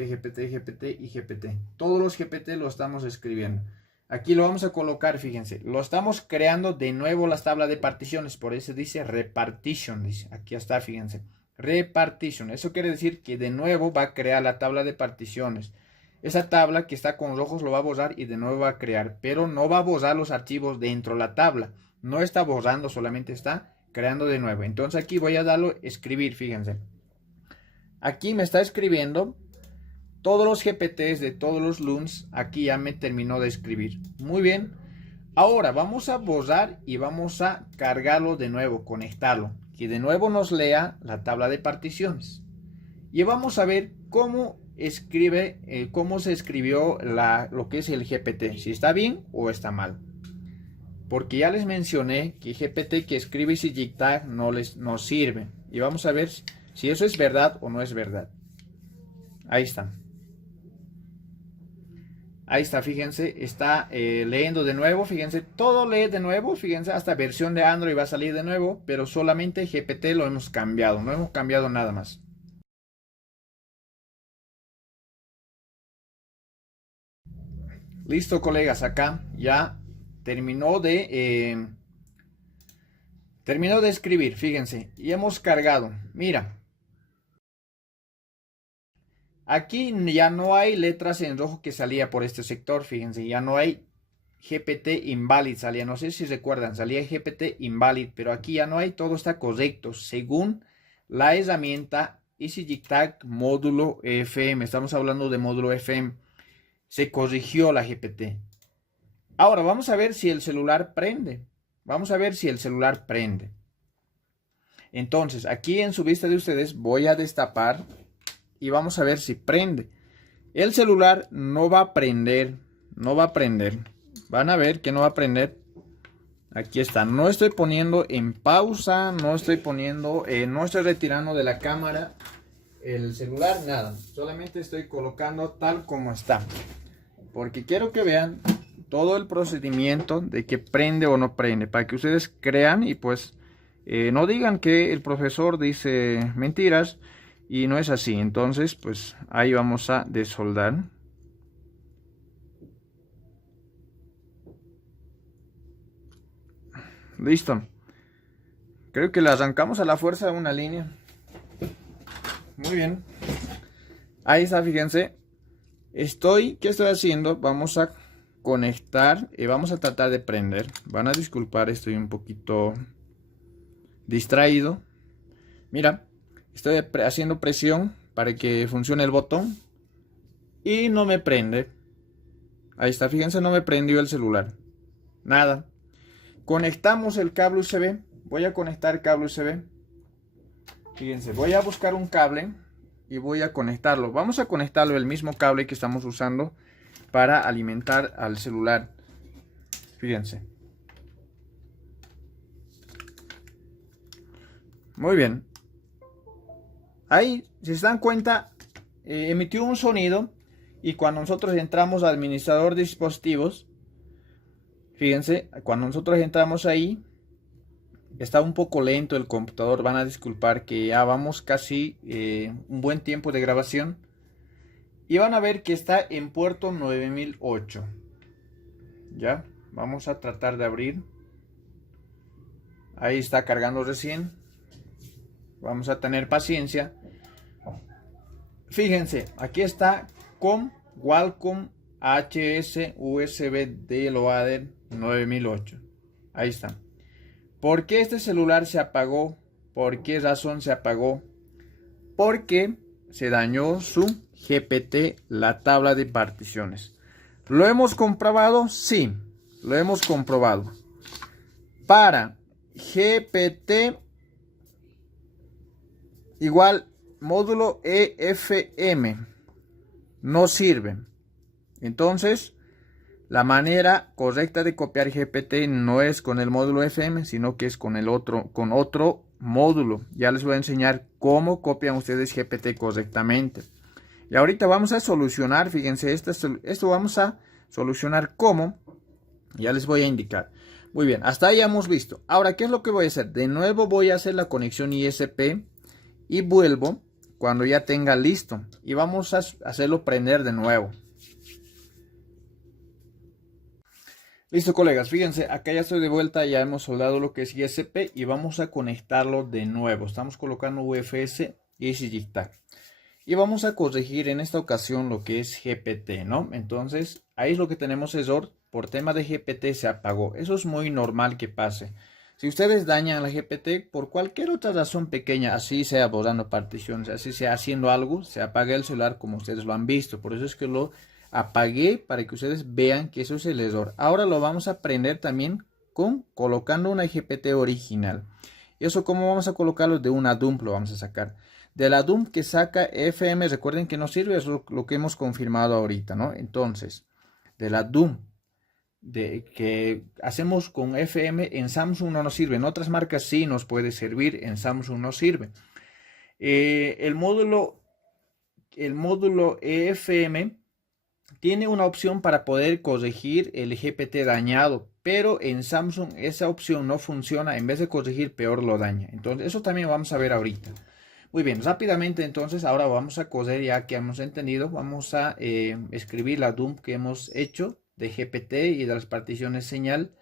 y GPT. Todos los GPT lo estamos escribiendo. Aquí lo vamos a colocar, fíjense, lo estamos creando de nuevo las tablas de particiones, por eso dice repartition, dice, aquí está, fíjense. Repartition, eso quiere decir que de nuevo va a crear la tabla de particiones. Esa tabla que está con rojos lo va a borrar y de nuevo va a crear, pero no va a borrar los archivos dentro de la tabla. No está borrando, solamente está creando de nuevo. Entonces aquí voy a darlo escribir, fíjense. Aquí me está escribiendo todos los GPTs de todos los LUNs. Aquí ya me terminó de escribir. Muy bien. Ahora vamos a borrar y vamos a cargarlo de nuevo, conectarlo, que de nuevo nos lea la tabla de particiones. Y vamos a ver cómo cómo se escribió lo que es el GPT, si está bien o está mal. Porque ya les mencioné que GPT que escribe SIGINTAG no sirve. Y vamos a ver si eso es verdad o no es verdad. Ahí está. Ahí está, fíjense, está leyendo de nuevo, fíjense, todo lee de nuevo, fíjense, hasta versión de Android va a salir de nuevo, pero solamente GPT lo hemos cambiado, no hemos cambiado nada más. Listo, colegas, acá ya terminó de escribir, fíjense, y hemos cargado, mira. Aquí ya no hay letras en rojo que salía por este sector, fíjense, ya no hay GPT invalid, salía, no sé si recuerdan, salía GPT invalid, pero aquí ya no hay, todo está correcto, según la herramienta EasyJICTAG módulo FM, estamos hablando de módulo FM, se corrigió la GPT. Ahora vamos a ver si el celular prende, vamos a ver si el celular prende. Entonces, aquí en su vista de ustedes voy a destapar y vamos a ver si prende. El celular no va a prender, no va a prender. Van a ver que no va a prender. Aquí está, no estoy poniendo en pausa, no estoy retirando de la cámara el celular, nada. Solamente estoy colocando tal como está. Porque quiero que vean todo el procedimiento de que prende o no prende. Para que ustedes crean y pues no digan que el profesor dice mentiras. Y no es así, entonces pues ahí vamos a desoldar. Listo. Creo que le arrancamos a la fuerza una línea. Muy bien. Ahí está, fíjense. ¿Qué estoy haciendo? Vamos a conectar y vamos a tratar de prender. Van a disculpar, estoy un poquito distraído. Mira. Estoy haciendo presión para que funcione el botón y no me prende. Ahí está, fíjense, no me prendió el celular. Nada. Conectamos el cable USB. Voy a conectar el cable USB. Fíjense, voy a buscar un cable y voy a conectarlo. Vamos a conectarlo el mismo cable que estamos usando para alimentar al celular. Fíjense. Muy bien. Ahí, si se dan cuenta, emitió un sonido y cuando nosotros entramos al administrador de dispositivos, fíjense, cuando nosotros entramos ahí, está un poco lento el computador, van a disculpar que ya vamos casi un buen tiempo de grabación y van a ver que está en puerto 9008. Ya, vamos a tratar de abrir. Ahí está cargando recién. Vamos a tener paciencia. Fíjense, aquí está con Qualcomm HS USB Deloader 9008. Ahí está. ¿Por qué este celular se apagó? ¿Por qué razón se apagó? Porque se dañó su GPT, la tabla de particiones. ¿Lo hemos comprobado? Sí, lo hemos comprobado. Para GPT igual módulo EFM no sirve. Entonces la manera correcta de copiar GPT no es con el módulo FM, sino que es con otro módulo. Ya les voy a enseñar cómo copian ustedes GPT correctamente. Y ahorita vamos a solucionar, fíjense, esto vamos a solucionar cómo. Ya les voy a indicar. Muy bien, hasta ahí hemos visto. Ahora, ¿qué es lo que voy a hacer? De nuevo voy a hacer la conexión ISP y vuelvo cuando ya tenga listo. Y vamos a hacerlo prender de nuevo. Listo, colegas, fíjense, acá ya estoy de vuelta, ya hemos soldado lo que es ISP y vamos a conectarlo de nuevo. Estamos colocando UFS y SIGINTAG. Y vamos a corregir en esta ocasión lo que es GPT, ¿no? Entonces, ahí es lo que tenemos error. Por tema de GPT se apagó. Eso es muy normal que pase. Si ustedes dañan la GPT por cualquier otra razón pequeña, así sea borrando particiones, así sea haciendo algo, se apaga el celular como ustedes lo han visto. Por eso es que lo apagué para que ustedes vean que eso es el error. Ahora lo vamos a aprender también con colocando una GPT original. ¿Eso cómo vamos a colocarlo? De una dump lo vamos a sacar. De la dump que saca FM, recuerden que no sirve, es lo que hemos confirmado ahorita, ¿no? Entonces, de la dump que hacemos con FM en Samsung no nos sirve. En otras marcas sí nos puede servir, en Samsung no sirve. El módulo EFM tiene una opción para poder corregir el GPT dañado, pero en Samsung esa opción no funciona. En vez de corregir, peor lo daña. Entonces, eso también vamos a ver ahorita. Muy bien, rápidamente entonces, ahora vamos a coser ya que hemos entendido. Vamos a escribir la dump que hemos hecho de GPT y de las particiones señal.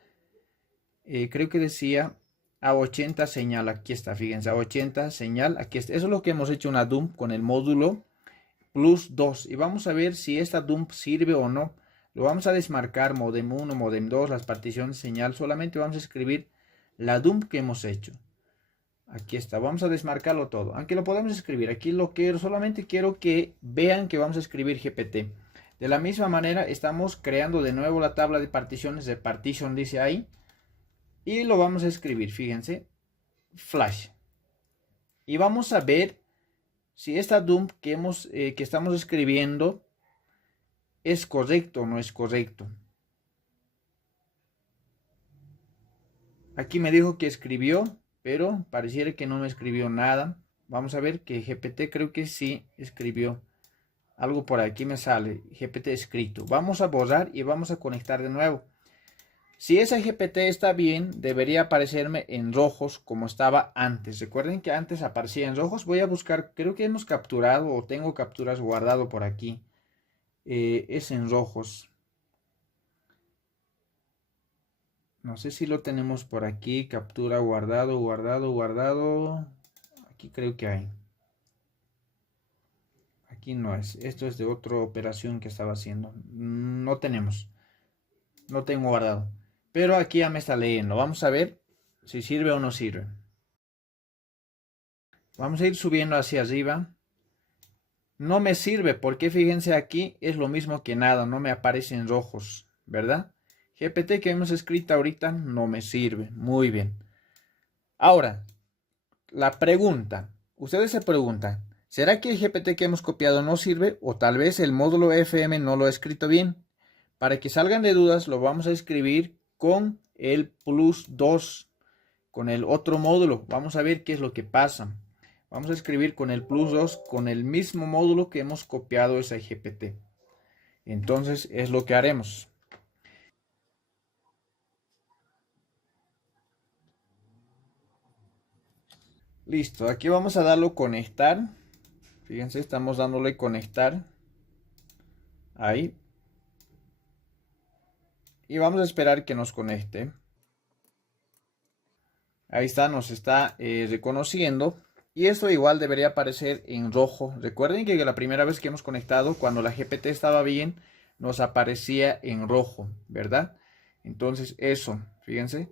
Creo que decía A80 señal, aquí está, fíjense, A80 señal, aquí está. Eso es lo que hemos hecho, una dump con el módulo plus 2 y vamos a ver si esta dump sirve o no. Lo vamos a desmarcar modem 1, modem 2, las particiones señal. Solamente vamos a escribir la dump que hemos hecho. Aquí está, vamos a desmarcarlo todo, aunque lo podemos escribir. Aquí solamente quiero que vean que vamos a escribir GPT. De la misma manera estamos creando de nuevo la tabla de particiones de partition, dice ahí, y lo vamos a escribir, fíjense, flash. Y vamos a ver si esta dump que estamos escribiendo es correcto o no es correcto. Aquí me dijo que escribió, pero pareciera que no me escribió nada. Vamos a ver que GPT creo que sí escribió. Algo por aquí me sale, GPT escrito. Vamos a borrar y vamos a conectar de nuevo. Si esa GPT está bien, debería aparecerme en rojos como estaba antes. Recuerden que antes aparecía en rojos. Voy a buscar, creo que hemos capturado o tengo capturas guardado por aquí. Es en rojos. No sé si lo tenemos por aquí. Captura guardado, guardado. Aquí creo que hay. Aquí no es. Esto es de otra operación que estaba haciendo. No tenemos. No tengo guardado. Pero aquí ya me está leyendo. Vamos a ver si sirve o no sirve. Vamos a ir subiendo hacia arriba. No me sirve porque fíjense aquí es lo mismo que nada. No me aparece en rojos, ¿verdad? GPT que hemos escrito ahorita no me sirve. Muy bien. Ahora, la pregunta. Ustedes se preguntan, ¿será que el GPT que hemos copiado no sirve? O tal vez el módulo FM no lo ha escrito bien. Para que salgan de dudas, lo vamos a escribir con el plus 2, con el otro módulo. Vamos a ver qué es lo que pasa. Vamos a escribir con el plus 2, con el mismo módulo que hemos copiado ese GPT. Entonces es lo que haremos. Listo, aquí vamos a darlo conectar. Fíjense, estamos dándole conectar. Ahí. Y vamos a esperar que nos conecte. Ahí está, nos está reconociendo. Y esto igual debería aparecer en rojo. Recuerden que la primera vez que hemos conectado, cuando la GPT estaba bien, nos aparecía en rojo, ¿verdad? Entonces eso, fíjense.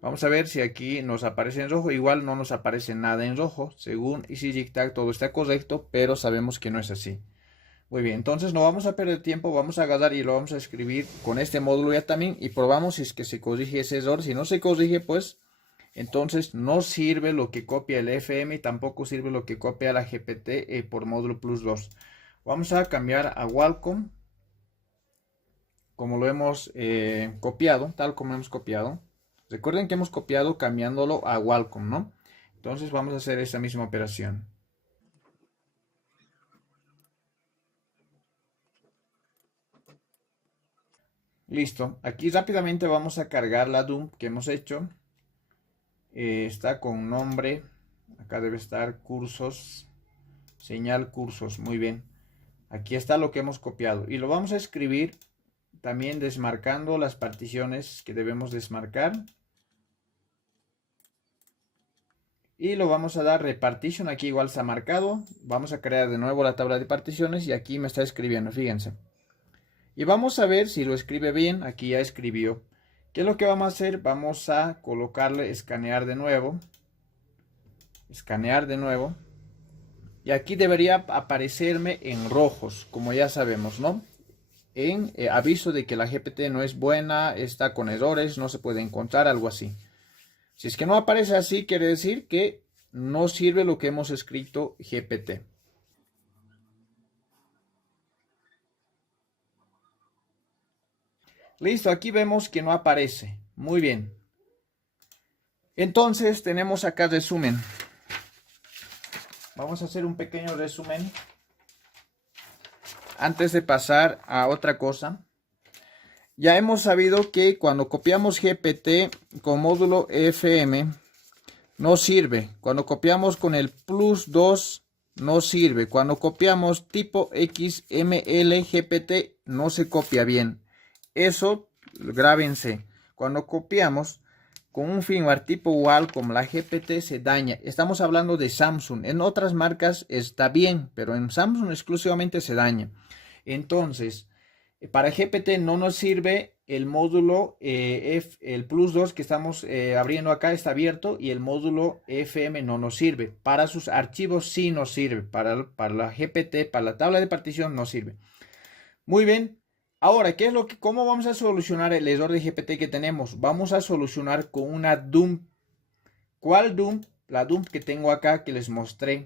Vamos a ver si aquí nos aparece en rojo. Igual no nos aparece nada en rojo. Según EasyJigTag todo está correcto, pero sabemos que no es así. Muy bien, entonces no vamos a perder tiempo. Vamos a agarrar y lo vamos a escribir con este módulo ya también. Y probamos si es que se corrige ese error. Si no se corrige, pues entonces no sirve lo que copia el FM y tampoco sirve lo que copia la GPT por módulo plus 2. Vamos a cambiar a Wacom como lo hemos copiado, tal como hemos copiado. Recuerden que hemos copiado cambiándolo a Wacom, ¿no? Entonces vamos a hacer esa misma operación. Listo, aquí rápidamente vamos a cargar la dump que hemos hecho. Está con nombre, acá debe estar cursos, señal cursos, muy bien. Aquí está lo que hemos copiado y lo vamos a escribir también desmarcando las particiones que debemos desmarcar. Y lo vamos a dar repartition, aquí igual está marcado. Vamos a crear de nuevo la tabla de particiones y aquí me está escribiendo, fíjense. Y vamos a ver si lo escribe bien, aquí ya escribió. ¿Qué es lo que vamos a hacer? Vamos a colocarle escanear de nuevo. Escanear de nuevo. Y aquí debería aparecerme en rojos, como ya sabemos, ¿no? en aviso de que la GPT no es buena, está con errores, no se puede encontrar, algo así. Si es que no aparece así, quiere decir que no sirve lo que hemos escrito GPT. Listo, aquí vemos que no aparece. Muy bien. Entonces tenemos acá resumen. Vamos a hacer un pequeño resumen antes de pasar a otra cosa. Ya hemos sabido que cuando copiamos GPT con módulo FM no sirve. Cuando copiamos con el +2 no sirve. Cuando copiamos tipo XML GPT no se copia bien. Eso grábense. Cuando copiamos con un firmware tipo Wacom, la GPT se daña. Estamos hablando de Samsung. En otras marcas está bien, pero en Samsung exclusivamente se daña. Entonces, para GPT no nos sirve el módulo el +2 que estamos abriendo acá, está abierto, y el módulo FM no nos sirve. Para sus archivos sí nos sirve. Para la GPT, para la tabla de partición no sirve. Muy bien. Ahora, ¿cómo vamos a solucionar el error de GPT que tenemos? Vamos a solucionar con una dump. ¿Cuál dump? La dump que tengo acá que les mostré.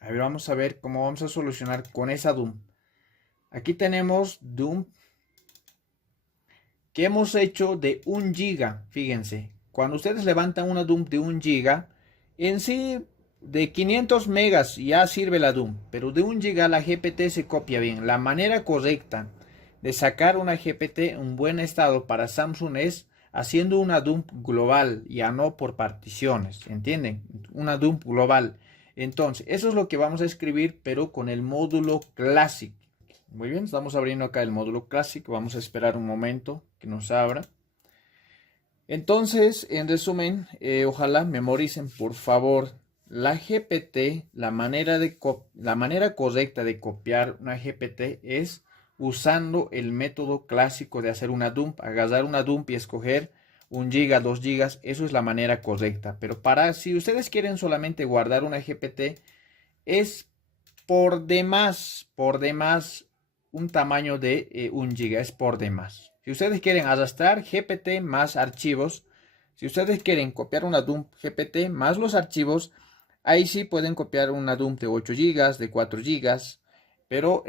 A ver, vamos a ver cómo vamos a solucionar con esa dump. Aquí tenemos dump que hemos hecho de 1 giga. Fíjense, cuando ustedes levantan una dump de 1 giga, en sí de 500 megas ya sirve la dump, pero de 1 giga la GPT se copia bien. La manera correcta de sacar una GPT en un buen estado para Samsung es haciendo una dump global, ya no por particiones, ¿entienden? Una dump global. Entonces, eso es lo que vamos a escribir, pero con el módulo Classic. Muy bien, estamos abriendo acá el módulo Classic. Vamos a esperar un momento que nos abra. Entonces, en resumen, ojalá memoricen, por favor, la GPT, la manera correcta de copiar una GPT es usando el método clásico de hacer una dump, agarrar una dump y escoger 1 giga, 2 gigas, eso es la manera correcta. Pero si ustedes quieren solamente guardar una GPT, es por demás un tamaño de 1 giga, es por demás. Si ustedes quieren arrastrar GPT más archivos, si ustedes quieren copiar una dump GPT más los archivos, ahí sí pueden copiar una dump de 8 gigas, de 4 gigas, pero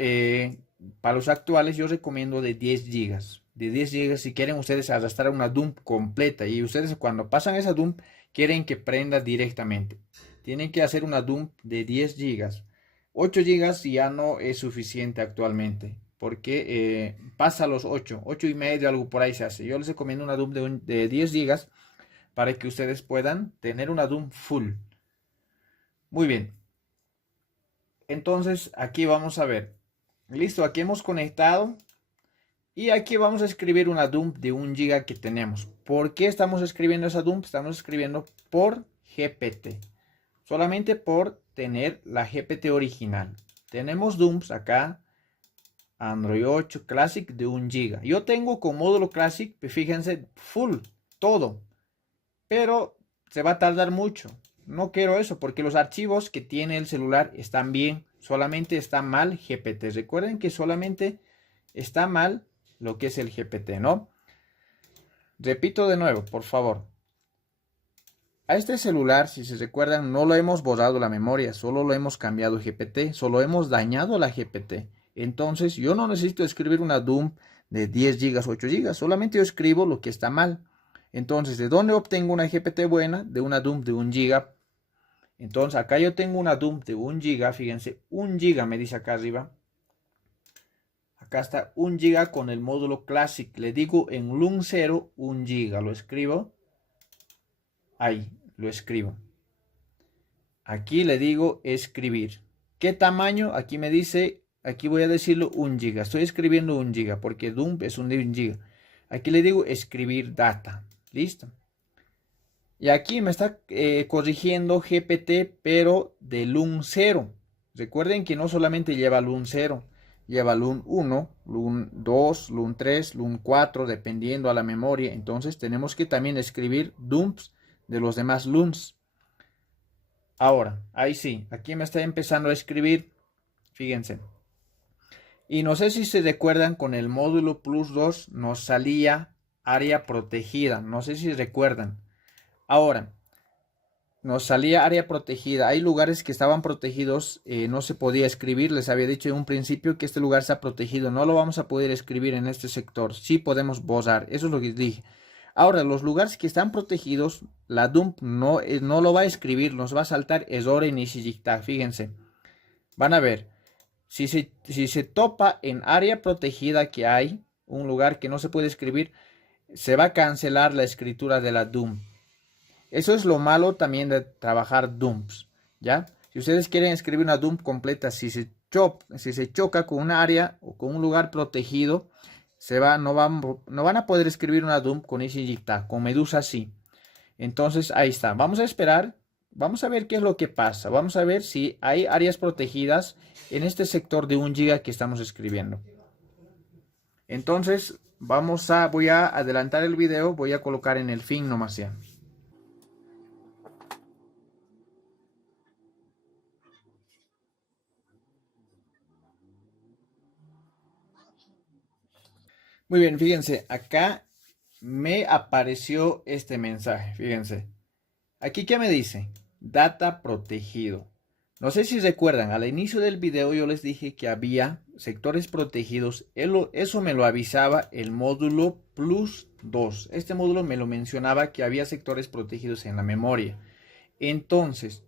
para los actuales yo recomiendo de 10 gigas. De 10 gigas si quieren ustedes arrastrar una dump completa, y ustedes cuando pasan esa dump quieren que prenda directamente. Tienen que hacer una dump de 10 gigas. 8 gigas ya no es suficiente actualmente, porque pasa los 8 y medio, algo por ahí se hace. Yo les recomiendo una dump de 10 gigas para que ustedes puedan tener una dump full. Muy bien. Entonces aquí vamos a ver. Listo, aquí hemos conectado. Y aquí vamos a escribir una dump de 1 giga que tenemos. ¿Por qué estamos escribiendo esa dump? Estamos escribiendo por GPT. Solamente por tener la GPT original. Tenemos dumps acá. Android 8 Classic de 1 giga. Yo tengo con módulo Classic, fíjense, full, todo. Pero se va a tardar mucho. No quiero eso porque los archivos que tiene el celular están bien. Solamente está mal GPT. Recuerden que solamente está mal lo que es el GPT, ¿no? Repito de nuevo, por favor. A este celular, si se recuerdan, no lo hemos borrado la memoria, solo lo hemos cambiado GPT, solo hemos dañado la GPT. Entonces, yo no necesito escribir una dump de 10 gigas, 8 gigas, solamente yo escribo lo que está mal. Entonces, ¿de dónde obtengo una GPT buena? De una dump de 1 giga. Entonces, acá yo tengo una dump de 1 giga, fíjense, 1 giga me dice acá arriba. Acá está 1 giga con el módulo Classic. Le digo en LUN 0, 1 giga. Lo escribo. Ahí, lo escribo. Aquí le digo escribir. ¿Qué tamaño? Aquí me dice, aquí voy a decirlo 1 giga. Estoy escribiendo 1 giga porque dump es un de 1 giga. Aquí le digo escribir data. Listo. Y aquí me está corrigiendo GPT, pero de LUN 0. Recuerden que no solamente lleva LUN 0. Lleva LUN 1, LUN 2, LUN 3, LUN 4, dependiendo a la memoria. Entonces tenemos que también escribir dumps de los demás LUNs. Ahora, ahí sí, aquí me está empezando a escribir. Fíjense. Y no sé si se recuerdan, con el módulo +2 nos salía área protegida. No sé si recuerdan. Ahora, nos salía área protegida. Hay lugares que estaban protegidos, no se podía escribir. Les había dicho en un principio que este lugar está protegido. No lo vamos a poder escribir en este sector. Sí podemos borrar. Eso es lo que dije. Ahora, los lugares que están protegidos, la dump no lo va a escribir. Nos va a saltar error en Ishijikta. Fíjense. Van a ver. Si se topa en área protegida que hay, un lugar que no se puede escribir, se va a cancelar la escritura de la dump. Eso es lo malo también de trabajar dumps, ¿ya? Si ustedes quieren escribir una dump completa, si se choca con un área o con un lugar protegido, no van a poder escribir una dump con Ishijikta, con Medusa sí. Entonces ahí está. Vamos a esperar, vamos a ver qué es lo que pasa. Vamos a ver si hay áreas protegidas en este sector de 1 GB que estamos escribiendo. Entonces voy a adelantar el video, voy a colocar en el fin nomás ya. Muy bien, fíjense, acá me apareció este mensaje, fíjense. Aquí, ¿qué me dice? Data protegido. No sé si recuerdan, al inicio del video yo les dije que había sectores protegidos. Eso me lo avisaba el módulo +2. Este módulo me lo mencionaba que había sectores protegidos en la memoria. Entonces,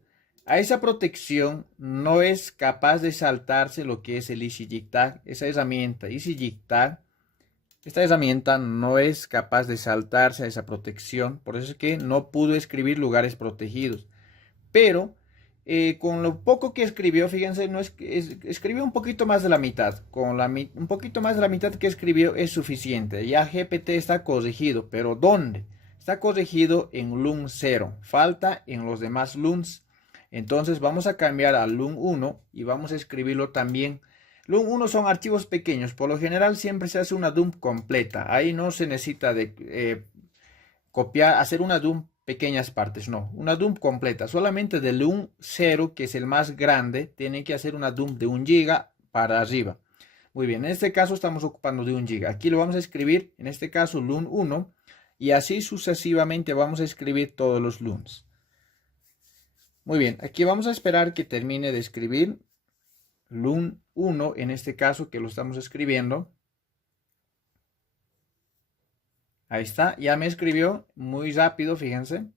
a esa protección no es capaz de saltarse lo que es el EasyJigTag, esa herramienta EasyJigTag. Esta herramienta no es capaz de saltarse a esa protección, por eso es que no pudo escribir lugares protegidos. Pero con lo poco que escribió, fíjense, escribió un poquito más de la mitad. Un poquito más de la mitad que escribió es suficiente. Ya GPT está corregido, pero ¿dónde? Está corregido en LUN 0. Falta en los demás LUNs. Entonces vamos a cambiar a LUN 1 y vamos a escribirlo también. LUN 1 son archivos pequeños. Por lo general siempre se hace una dump completa. Ahí no se necesita de copiar, hacer una dump pequeñas partes, no, una dump completa. Solamente del LUN 0, que es el más grande, tienen que hacer una dump de 1 GB para arriba. Muy bien, en este caso estamos ocupando de 1 GB. Aquí lo vamos a escribir, en este caso LUN 1, y así sucesivamente vamos a escribir todos los LUNs. Muy bien, aquí vamos a esperar que termine de escribir LUN 1, en este caso que lo estamos escribiendo. Ahí está, ya me escribió muy rápido, fíjense.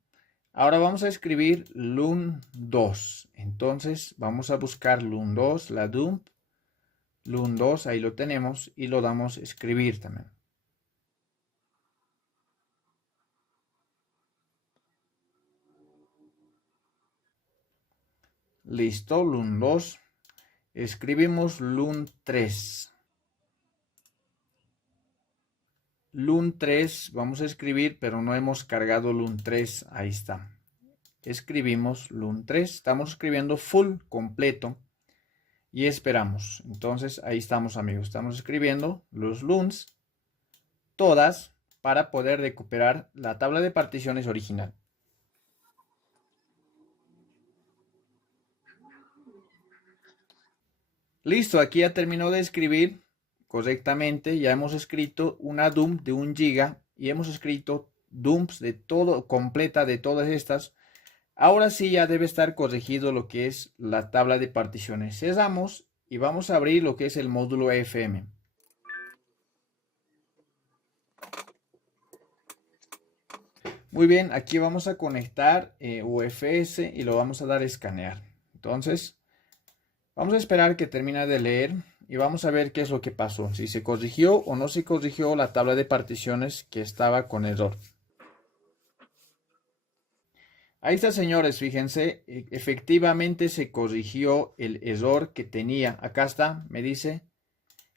Ahora vamos a escribir LUN 2. Entonces vamos a buscar LUN 2, la dump. LUN 2, ahí lo tenemos y lo damos a escribir también. Listo, LUN 2. Escribimos LUN 3. LUN 3, vamos a escribir, pero no hemos cargado LUN 3. Ahí está. Escribimos LUN 3. Estamos escribiendo full, completo. Y esperamos. Entonces ahí estamos, amigos. Estamos escribiendo los LUNs, todas, para poder recuperar la tabla de particiones original. Listo, aquí ya terminó de escribir correctamente. Ya hemos escrito una dump de 1 GB y hemos escrito dumps de todo, completa de todas estas. Ahora sí ya debe estar corregido lo que es la tabla de particiones. Cerramos y vamos a abrir lo que es el módulo FM. Muy bien, aquí vamos a conectar UFS y lo vamos a dar a escanear. Entonces, vamos a esperar que termine de leer y vamos a ver qué es lo que pasó. Si se corrigió o no se corrigió la tabla de particiones que estaba con error. Ahí está, señores, fíjense, efectivamente se corrigió el error que tenía. Acá está, me dice,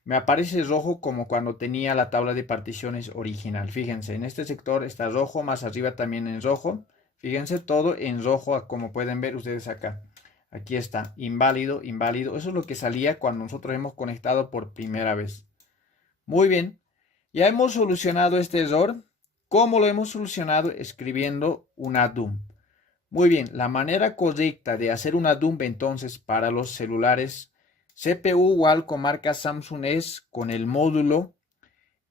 me aparece rojo como cuando tenía la tabla de particiones original. Fíjense, en este sector está rojo, más arriba también en rojo. Fíjense, todo en rojo, como pueden ver ustedes acá. Aquí está, inválido, inválido. Eso es lo que salía cuando nosotros hemos conectado por primera vez. Muy bien, ya hemos solucionado este error. ¿Cómo lo hemos solucionado? Escribiendo una dump. Muy bien, la manera correcta de hacer una dump entonces para los celulares CPU Wacom marca Samsung es con el módulo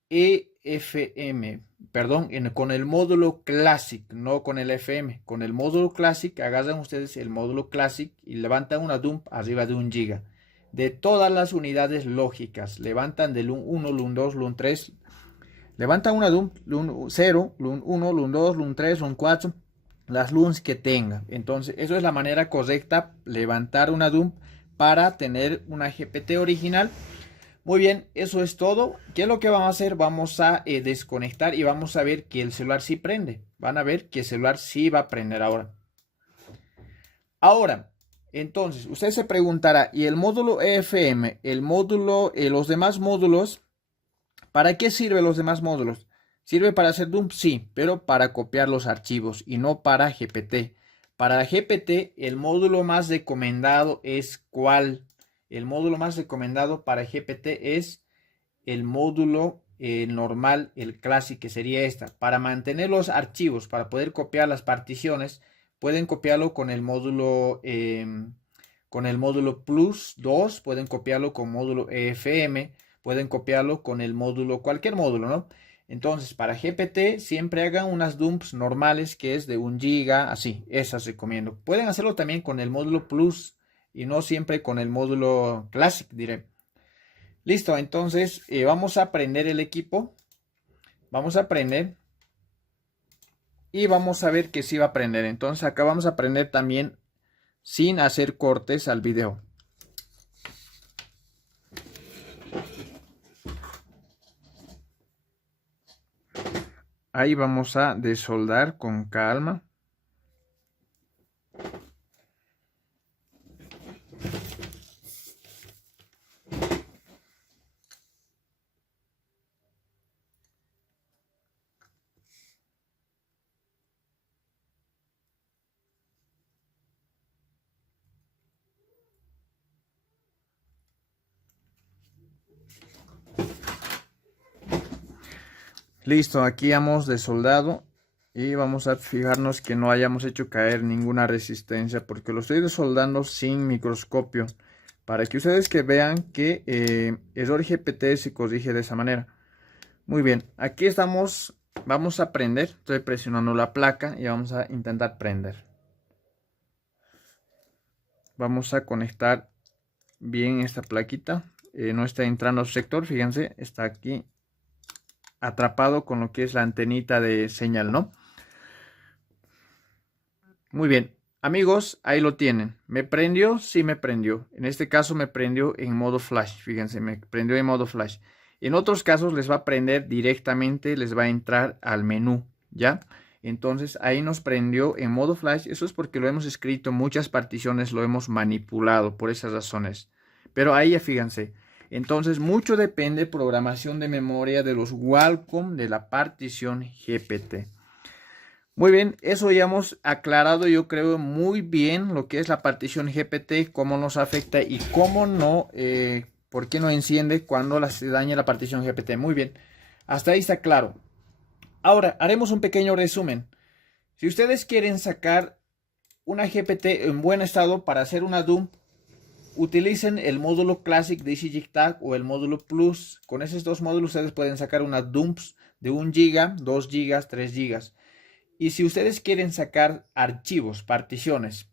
EFM, perdón, con el módulo Classic, no con el FM. Con el módulo Classic, agarran ustedes el módulo Classic y levantan una dump arriba de 1 GB. De todas las unidades lógicas, levantan del LUN 1, LUN 2, LUN 3, levantan una dump, LUN 0, LUN 1, LUN 2, LUN 3, LUN 4, las LUNs que tenga. Entonces, eso es la manera correcta, levantar una dump para tener una GPT original. Muy bien, eso es todo. ¿Qué es lo que vamos a hacer? Vamos a desconectar y vamos a ver que el celular sí prende. Van a ver que el celular sí va a prender ahora. Ahora, entonces, usted se preguntará, ¿y el módulo EFM, el módulo, los demás módulos, para qué sirven los demás módulos? ¿Sirve para hacer dump? Sí, pero para copiar los archivos y no para GPT. Para GPT, el módulo más recomendado es ¿cuál? El módulo más recomendado para GPT es el módulo normal, el Classic, que sería esta. Para mantener los archivos, para poder copiar las particiones, pueden copiarlo con el módulo Plus 2, pueden copiarlo con módulo EFM, pueden copiarlo con el módulo, cualquier módulo, ¿no? Entonces, para GPT siempre hagan unas dumps normales que es de 1 GB, así, esas recomiendo. Pueden hacerlo también con el módulo Plus y no siempre con el módulo Classic, diré. Listo, entonces vamos a prender el equipo. Vamos a prender. Y vamos a ver que sí va a prender. Entonces acá vamos a prender también sin hacer cortes al video. Ahí vamos a desoldar con calma. Listo, aquí hemos desoldado y vamos a fijarnos que no hayamos hecho caer ninguna resistencia porque lo estoy desoldando sin microscopio para que ustedes que vean que error GPT se corrige de esa manera. Muy bien, aquí estamos, vamos a prender, estoy presionando la placa y vamos a intentar prender. Vamos a conectar bien esta plaquita, no está entrando al sector, fíjense, está aquí atrapado con lo que es la antenita de señal, ¿no? Muy bien, amigos, ahí lo tienen. ¿Me prendió? Sí me prendió. En este caso me prendió en modo flash, fíjense, me prendió en modo flash. En otros casos les va a prender directamente, les va a entrar al menú, ¿ya? Entonces ahí nos prendió en modo flash. Eso es porque lo hemos escrito, muchas particiones lo hemos manipulado por esas razones. Pero ahí ya fíjense. Entonces mucho depende programación de memoria de los Wacom de la partición GPT. Muy bien, eso ya hemos aclarado, yo creo, muy bien lo que es la partición GPT, cómo nos afecta y cómo no, por qué no enciende cuando se daña la partición GPT. Muy bien, hasta ahí está claro. Ahora, haremos un pequeño resumen. Si ustedes quieren sacar una GPT en buen estado para hacer una dump, utilicen el módulo Classic de EasyJigTag o el módulo Plus. Con esos dos módulos ustedes pueden sacar unas dumps de 1 GB, 2 GB, 3 GB. Y si ustedes quieren sacar archivos, particiones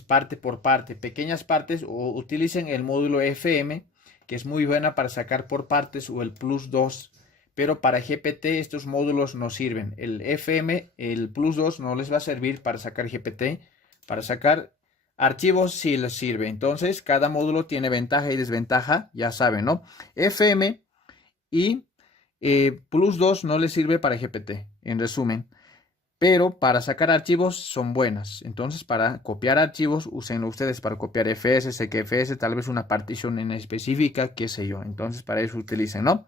parte por parte, pequeñas partes, o utilicen el módulo FM, que es muy buena para sacar por partes, o el Plus 2. Pero para GPT estos módulos no sirven. El FM, el Plus 2 no les va a servir para sacar GPT. Para sacar archivos sí les sirve. Entonces cada módulo tiene ventaja y desventaja, ya saben, ¿no? FM y Plus 2 no les sirve para GPT, en resumen. Pero para sacar archivos son buenas. Entonces para copiar archivos, úsenlo ustedes para copiar FS, CQFS, tal vez una partición en específica, qué sé yo. Entonces para eso utilicen, ¿no?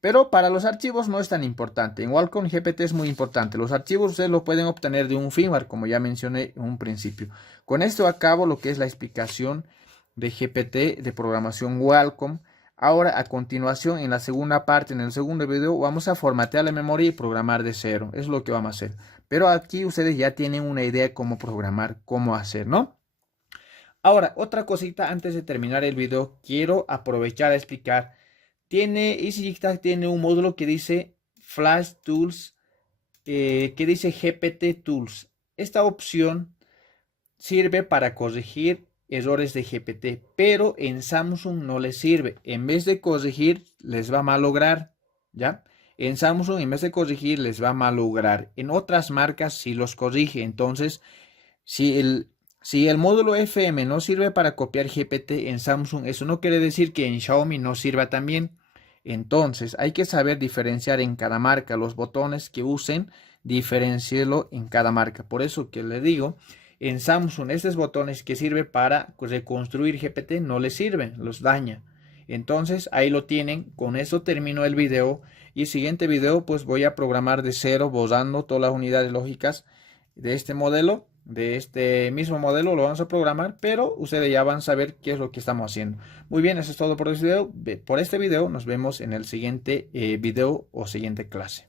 Pero para los archivos no es tan importante. En Wacom GPT es muy importante. Los archivos ustedes los pueden obtener de un firmware, como ya mencioné en un principio. Con esto acabo lo que es la explicación de GPT de programación Wacom. Ahora, a continuación, en la segunda parte, en el segundo video, vamos a formatear la memoria y programar de cero. Es lo que vamos a hacer. Pero aquí ustedes ya tienen una idea de cómo programar, cómo hacer, ¿no? Ahora, otra cosita antes de terminar el video, quiero aprovechar a explicar. EasyJigTag tiene un módulo que dice Flash Tools, que dice GPT Tools. Esta opción sirve para corregir errores de GPT, pero en Samsung no les sirve. En vez de corregir, les va a malograr, ¿ya? En Samsung, en vez de corregir, les va a malograr. En otras marcas sí los corrige. Entonces, si el módulo FM no sirve para copiar GPT en Samsung, eso no quiere decir que en Xiaomi no sirva también. Entonces, hay que saber diferenciar en cada marca los botones que usen, diferenciarlo en cada marca. Por eso que le digo, en Samsung estos botones que sirven para reconstruir GPT no les sirven, los daña. Entonces, ahí lo tienen. Con eso termino el video. Y el siguiente video, pues voy a programar de cero, borrando todas las unidades lógicas de este modelo. De este mismo modelo lo vamos a programar, pero ustedes ya van a saber qué es lo que estamos haciendo. Muy bien, eso es todo por este video. Nos vemos en el siguiente video o siguiente clase.